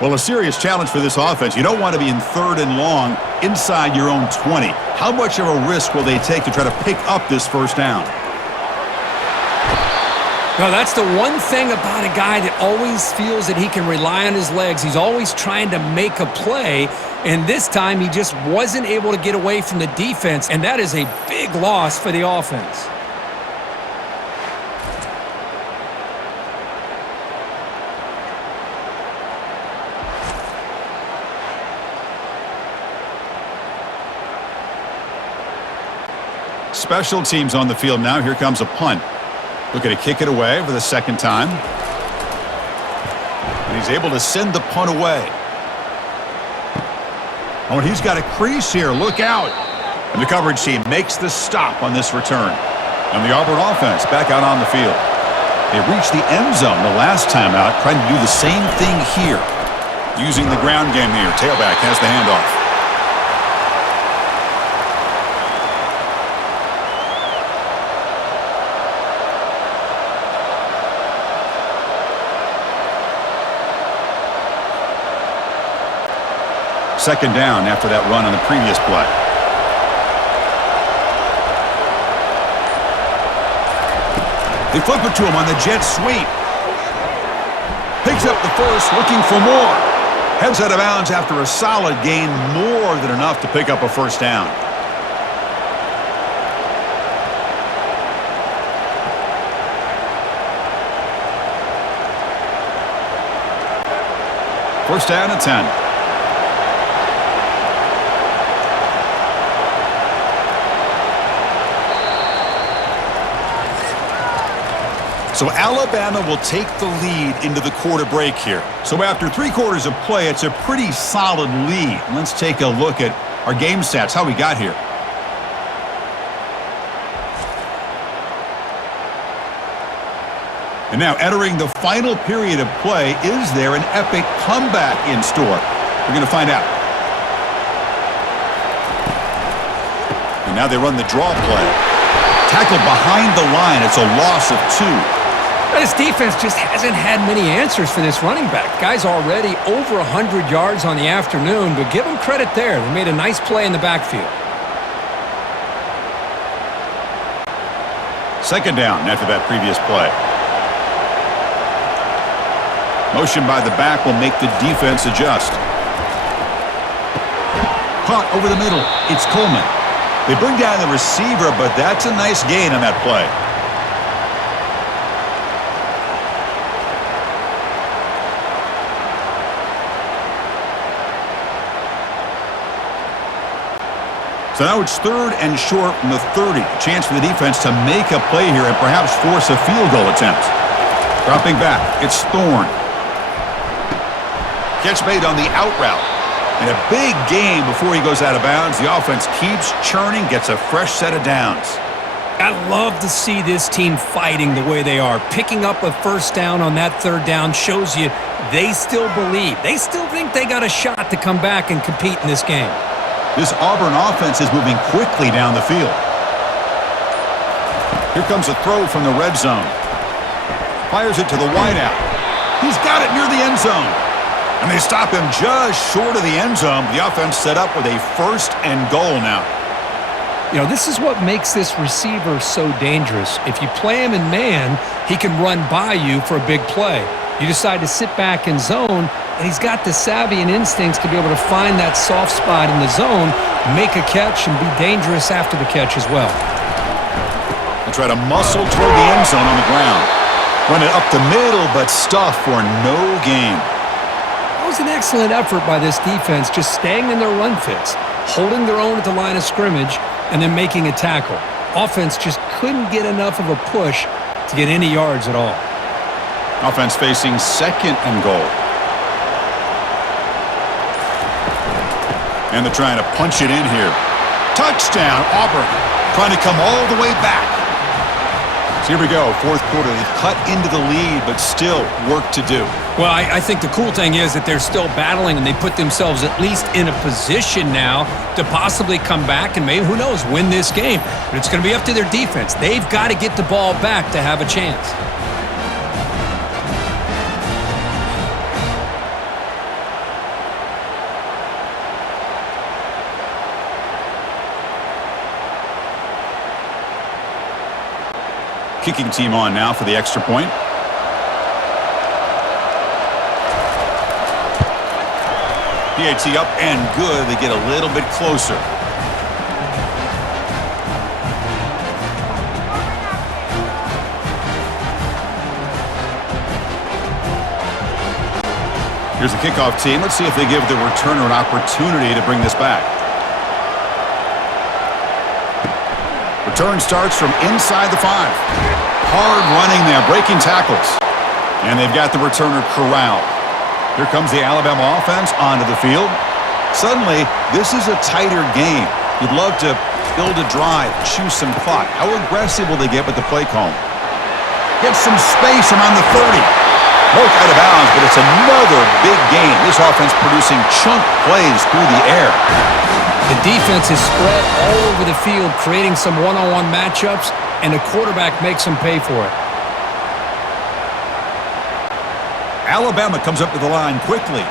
Well, a serious challenge for this offense. You don't want to be in 3rd and long inside your own 20. How much of a risk will they take to try to pick up this first down? No, that's the one thing about a guy that always feels that he can rely on his legs. He's always trying to make a play, and this time he just wasn't able to get away from the defense, and that is a big loss for the offense. Special teams on the field now. Here comes a punt. Looking to kick it away for the 2nd time. And he's able to send the punt away. Oh, and he's got a crease here. Look out. And the coverage team makes the stop on this return. And the Auburn offense back out on the field. They reached the end zone the last time out, trying to do the same thing here. Using the ground game here. Tailback has the handoff. Second down after that run on the previous play. They flip it to him on the jet sweep. Picks up the first, looking for more. Heads out of bounds after a solid gain, more than enough to pick up a first down. First down and 10. So Alabama will take the lead into the quarter break here. So after 3 quarters of play, it's a pretty solid lead. Let's take a look at our game stats, how we got here. And now entering the final period of play, is there an epic comeback in store? We're going to find out. And now they run the draw play. Tackled behind the line. It's a loss of 2. This defense just hasn't had many answers for this running back. Guy's already over 100 yards on the afternoon, but give him credit there. They made a nice play in the backfield. Second down after that previous play. Motion by the back will make the defense adjust. Caught over the middle. It's Coleman. They bring down the receiver, but that's a nice gain on that play. So now it's 3rd and short from the 30. A chance for the defense to make a play here and perhaps force a field goal attempt. Dropping back, it's Thorne. Catch made on the out route. And a big game before he goes out of bounds. The offense keeps churning, gets a fresh set of downs. I love to see this team fighting the way they are. Picking up a first down on that 3rd down shows you they still believe. They still think they got a shot to come back and compete in this game. This Auburn offense is moving quickly down the field. Here comes a throw from the red zone. Fires it to the wideout. He's got it near the end zone. And they stop him just short of the end zone. The offense set up with a 1st and goal now. You know, this is what makes this receiver so dangerous. If you play him in man, he can run by you for a big play. You decide to sit back in zone, and he's got the savvy and instincts to be able to find that soft spot in the zone, make a catch, and be dangerous after the catch as well. They try to muscle toward the end zone on the ground. Run it up the middle, but stuff for no gain. That was an excellent effort by this defense, just staying in their run fits, holding their own at the line of scrimmage, and then making a tackle. Offense just couldn't get enough of a push to get any yards at all. Offense facing 2nd and goal. And they're trying to punch it in here. Touchdown, Auburn. Trying to come all the way back. So here we go, 4th quarter. They've cut into the lead, but still work to do. Well, I think the cool thing is that they're still battling, and they put themselves at least in a position now to possibly come back and maybe, who knows, win this game. But it's going to be up to their defense. They've got to get the ball back to have a chance. Kicking team on now for the extra point. PAT up and good. They get a little bit closer. Here's the kickoff team. Let's see if they give the returner an opportunity to bring this back. Return starts from inside the 5. Hard running there, breaking tackles. And they've got the returner corralled. Here comes the Alabama offense onto the field. Suddenly, this is a tighter game. You'd love to build a drive, choose some clock. How aggressive will they get with the play call? Get some space around the 30. Broke out of bounds, but it's another big gain. This offense producing chunk plays through the air. The defense is spread all over the field, creating some one-on-one matchups, and the quarterback makes them pay for it. Alabama comes up to the line quickly.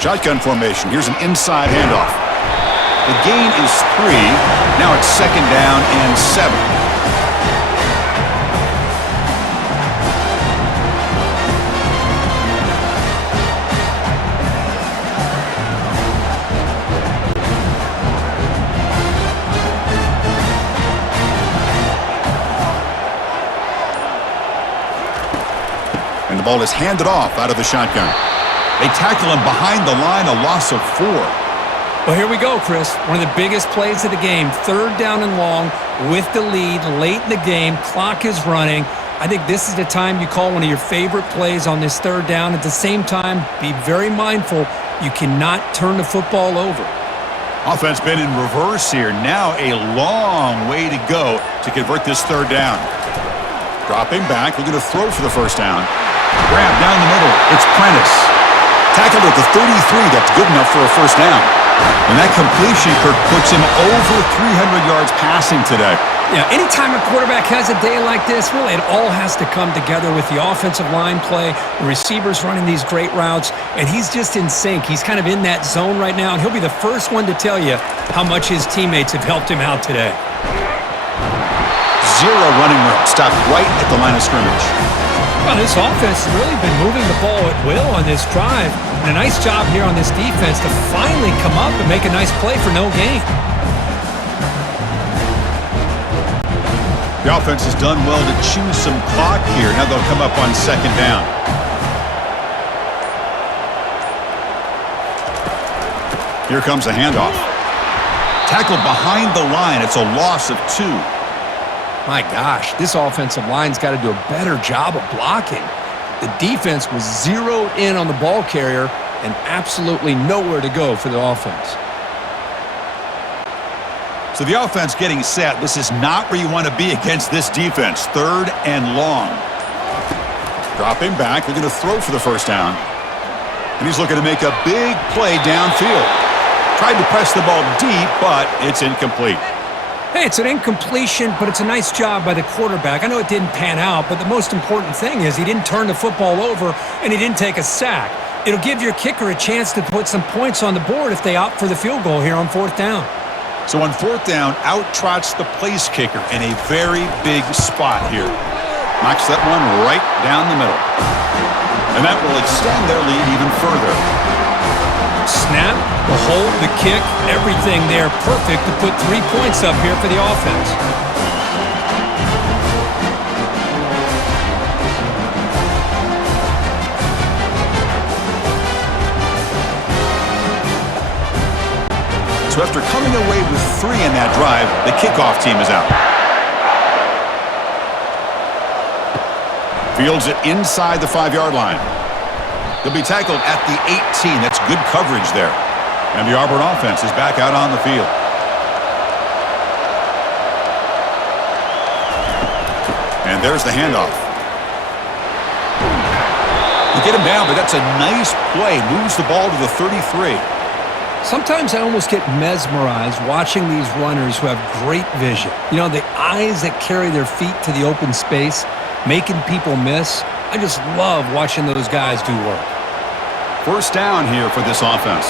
Shotgun formation. Here's an inside handoff. The gain is 3. Now it's 2nd down and 7. And the ball is handed off out of the shotgun. They tackle him behind the line, a loss of 4. Well, here we go, Chris. One of the biggest plays of the game. 3rd down and long with the lead late in the game. Clock is running. I think this is the time you call one of your favorite plays on this 3rd down. At the same time, be very mindful. You cannot turn the football over. Offense been in reverse here. Now a long way to go to convert this 3rd down. Dropping back, looking to throw for the 1st down. Grab down the middle. It's Prentice. Tackled at the 33. That's good enough for a 1st down. And that completion, Kirk, puts him over 300 yards passing today. Yeah, anytime a quarterback has a day like this, really it all has to come together with the offensive line play, the receivers running these great routes, and he's just in sync. He's kind of in that zone right now, and he'll be the first one to tell you how much his teammates have helped him out today. 0 running room. Stopped right at the line of scrimmage. Well, this offense has really been moving the ball at will on this drive. And a nice job here on this defense to finally come up and make a nice play for no gain. The offense has done well to choose some clock here. Now they'll come up on 2nd down. Here comes a handoff. Tackled behind the line. It's a loss of 2. My gosh, this offensive line's got to do a better job of blocking. The defense was zeroed in on the ball carrier and absolutely nowhere to go for the offense. So the offense getting set. This is not where you want to be against this defense. 3rd and long. Dropping back, looking to throw for the 1st down. And he's looking to make a big play downfield. Tried to press the ball deep, but it's incomplete. Hey, it's an incompletion, but it's a nice job by the quarterback. I know it didn't pan out, but the most important thing is he didn't turn the football over and he didn't take a sack. It'll give your kicker a chance to put some points on the board if they opt for the field goal here on 4th down. So on 4th down, out trots the place kicker in a very big spot here. Knocks that one right down the middle. And that will extend their lead even further. Snap, the hold, the kick, everything there perfect to put 3 points up here for the offense. So after coming away with 3 in that drive, the kickoff team is out. Fields it inside the 5-yard line. They'll be tackled at the 18. That's good coverage there. And the Auburn offense is back out on the field. And there's the handoff. They get him down, but that's a nice play. Moves the ball to the 33. Sometimes I almost get mesmerized watching these runners who have great vision. You know, the eyes that carry their feet to the open space, making people miss. I just love watching those guys do work. 1st down here for this offense.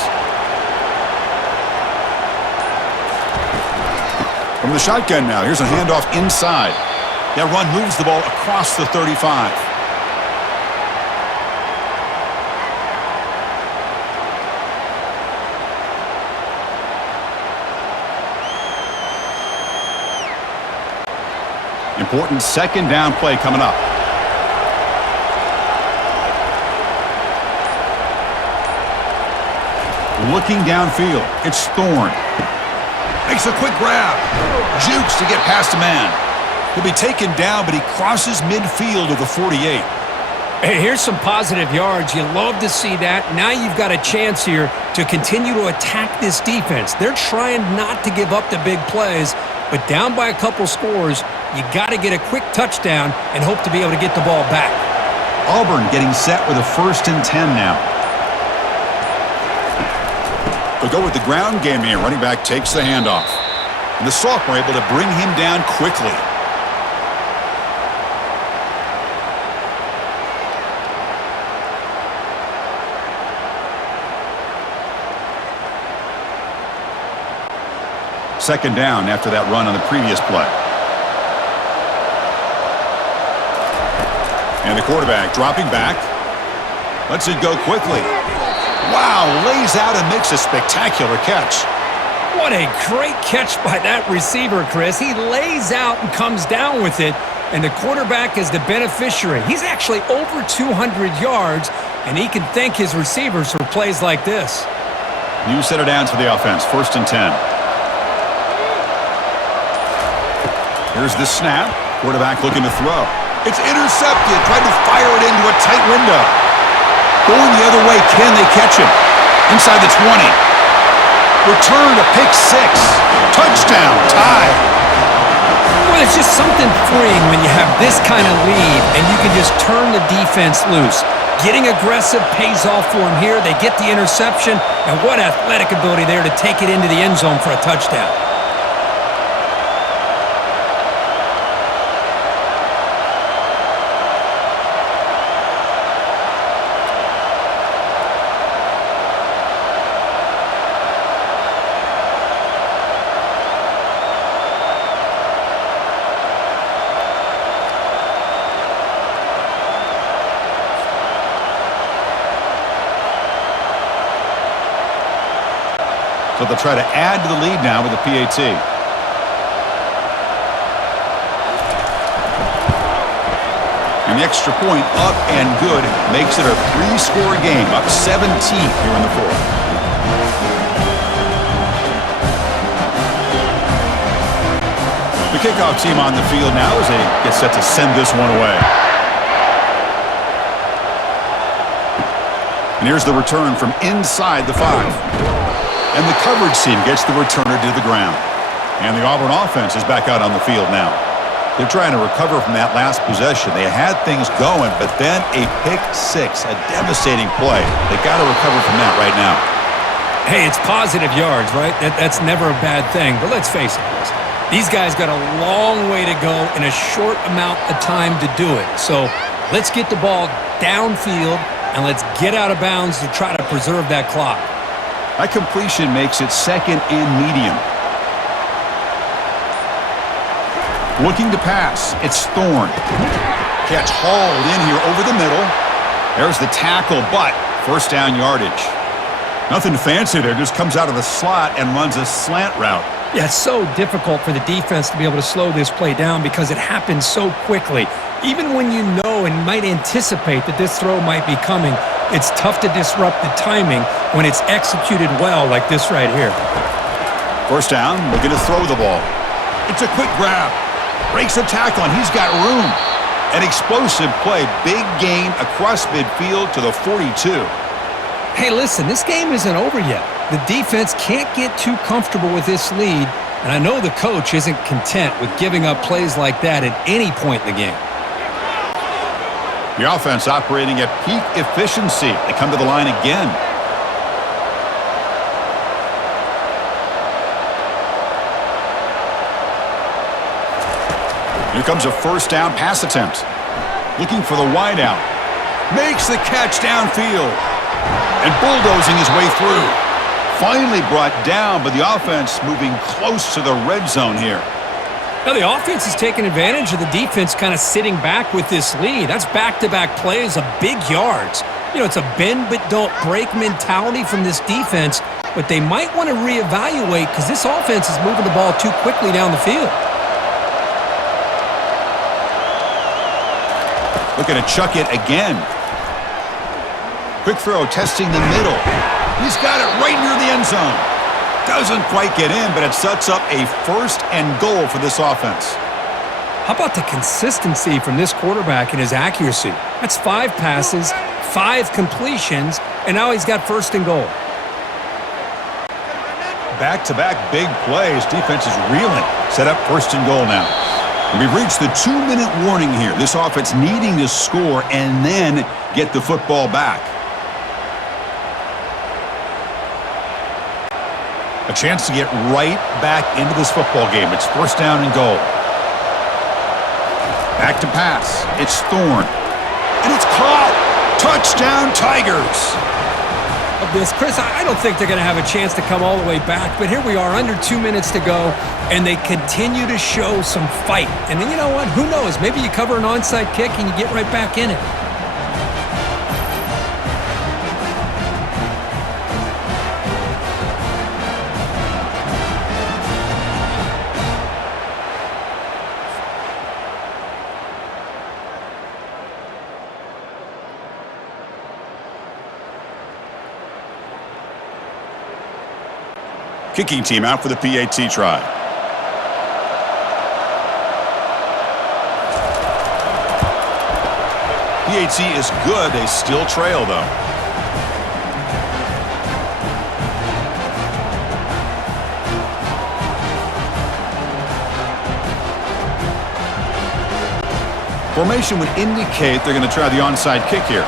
From the shotgun now, here's a handoff inside. That run moves the ball across the 35. Important 2nd down play coming up. Looking downfield, it's Thorne. Makes a quick grab. Jukes to get past a man. He'll be taken down, but he crosses midfield of the 48. Hey, here's some positive yards. You love to see that. Now you've got a chance here to continue to attack this defense. They're trying not to give up the big plays, but down by a couple scores, you got to get a quick touchdown and hope to be able to get the ball back. Auburn getting set with a 1st and 10 now. They'll go with the ground game here. Running back takes the handoff. And the sophomore able to bring him down quickly. Second down after that run on the previous play. And the quarterback dropping back. Lets it go quickly. Wow, lays out and makes a spectacular catch. What a great catch by that receiver, Chris. He lays out and comes down with it, and the quarterback is the beneficiary. He's actually over 200 yards, and he can thank his receivers for plays like this. New set of downs for the offense, 1st and 10. Here's the snap. Quarterback looking to throw. It's intercepted. Tried to fire it into a tight window. Going the other way, can they catch him? Inside the 20. Return to pick 6. Touchdown, tie. Well, it's just something freeing when you have this kind of lead and you can just turn the defense loose. Getting aggressive pays off for them here. They get the interception, and what athletic ability there to take it into the end zone for a touchdown. So they'll try to add to the lead now with the PAT. And the extra point up and good makes it a 3-score game, up 17 here in the 4th. The kickoff team on the field now as they get set to send this one away. And here's the return from inside the 5. And the coverage team gets the returner to the ground. And the Auburn offense is back out on the field now. They're trying to recover from that last possession. They had things going, but then a pick 6, a devastating play. They got to recover from that right now. Hey, it's positive yards, right? That's never a bad thing. But let's face it, These guys got a long way to go in a short amount of time to do it. So let's get the ball downfield and let's get out of bounds to try to preserve that clock. That completion makes it second and medium. Looking to pass. It's Thorne. Catch hauled in here over the middle. There's the tackle, but first down yardage. Nothing fancy there. Just comes out of the slot and runs a slant route. Yeah, it's so difficult for the defense to be able to slow this play down because it happens so quickly. Even when you know and might anticipate that this throw might be coming, it's tough to disrupt the timing when it's executed well like this right here. First down, looking to throw the ball. It's a quick grab. Breaks a tackle, and he's got room. An explosive play. Big gain across midfield to the 42. Hey, listen, this game isn't over yet. The defense can't get too comfortable with this lead, and I know the coach isn't content with giving up plays like that at any point in the game. The offense operating at peak efficiency. They come to the line again. Here comes a first down pass attempt. Looking for the wideout. Makes the catch downfield. And bulldozing his way through. Finally brought down, but the offense moving close to the red zone here. Now the offense is taking advantage of the defense kind of sitting back with this lead. That's back-to-back plays of big yards. You know, it's a bend but don't break mentality from this defense, but they might want to reevaluate because this offense is moving the ball too quickly down the field. Looking to chuck it again. Quick throw, testing the middle. He's got it right near the end zone. Doesn't quite get in, but it sets up a first and goal for this offense. How about the consistency from this quarterback and his accuracy? That's 5 passes, 5 completions, and now he's got first and goal. Back-to-back big plays. Defense is reeling. Set up first and goal now. We've reached the 2-minute warning here. This offense needing to score and then get the football back. A chance to get right back into this football game. It's first down and goal. Back to pass. It's Thorne. And it's caught. Touchdown, Tigers. Of this, Chris, I don't think they're going to have a chance to come all the way back, but here we are, under 2 minutes to go, and they continue to show some fight. And then you know what? Who knows? Maybe you cover an onside kick and you get right back in it. Kicking team out for the PAT try. PAT is good. They still trail, though. Formation would indicate they're going to try the onside kick here.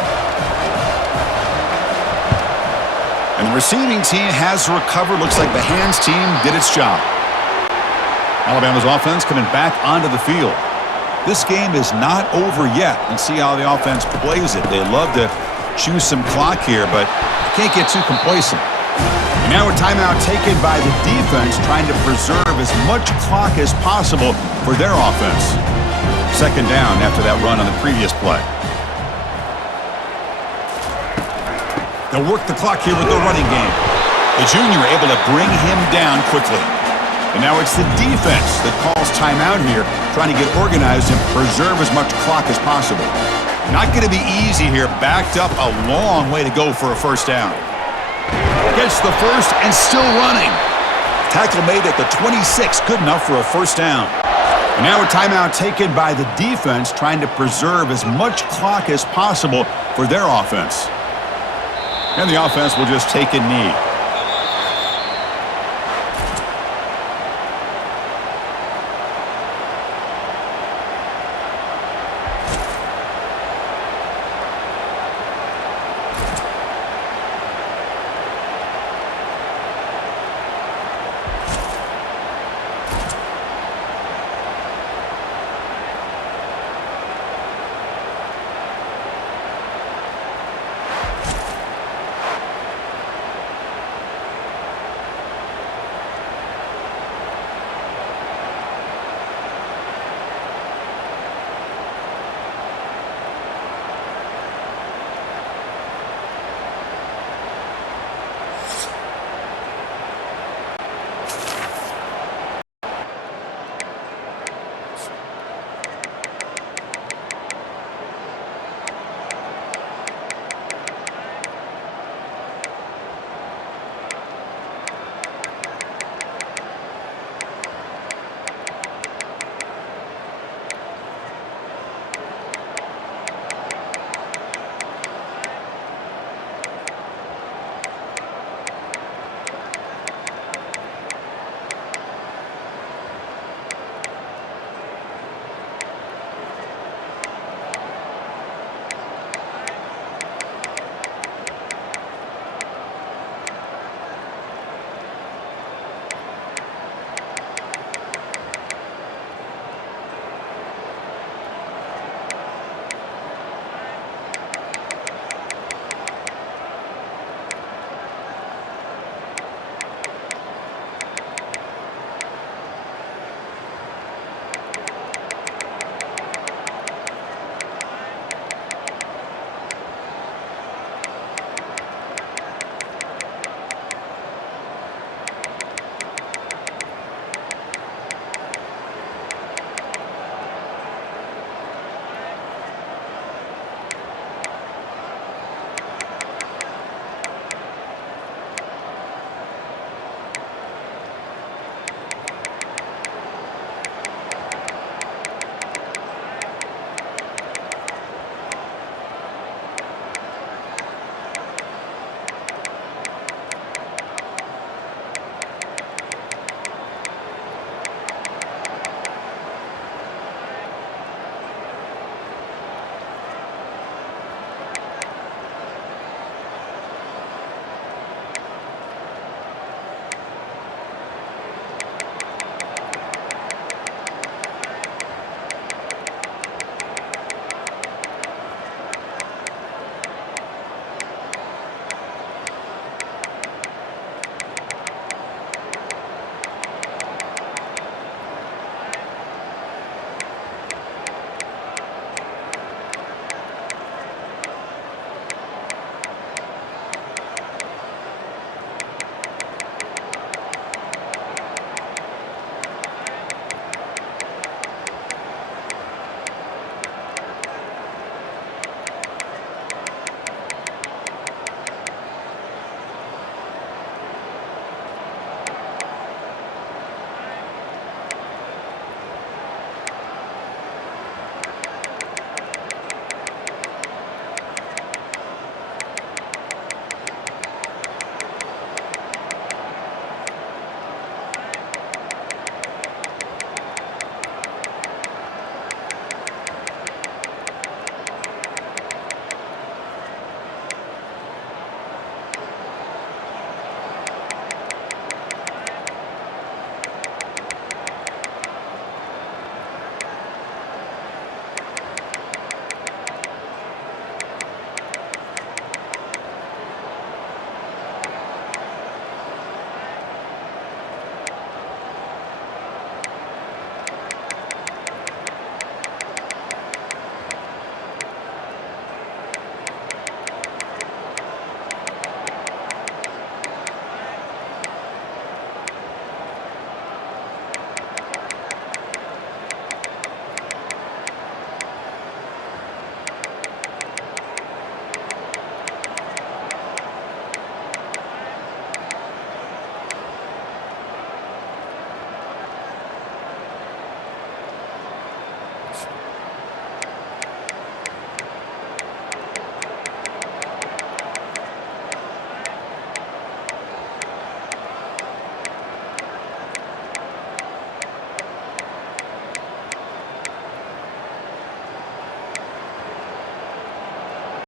And the receiving team has recovered. Looks like the hands team did its job. Alabama's offense coming back onto the field. This game is not over yet. Let's see how the offense plays it. They love to choose some clock here, but can't get too complacent. And now a timeout taken by the defense, trying to preserve as much clock as possible for their offense. Second down after that run on the previous play. They'll work the clock here with the running game. The junior able to bring him down quickly. And now it's the defense that calls timeout here, trying to get organized and preserve as much clock as possible. Not going to be easy here. Backed up a long way to go for a first down. Gets the first and still running. Tackle made at the 26, good enough for a first down. And now a timeout taken by the defense, trying to preserve as much clock as possible for their offense. And the offense will just take a knee.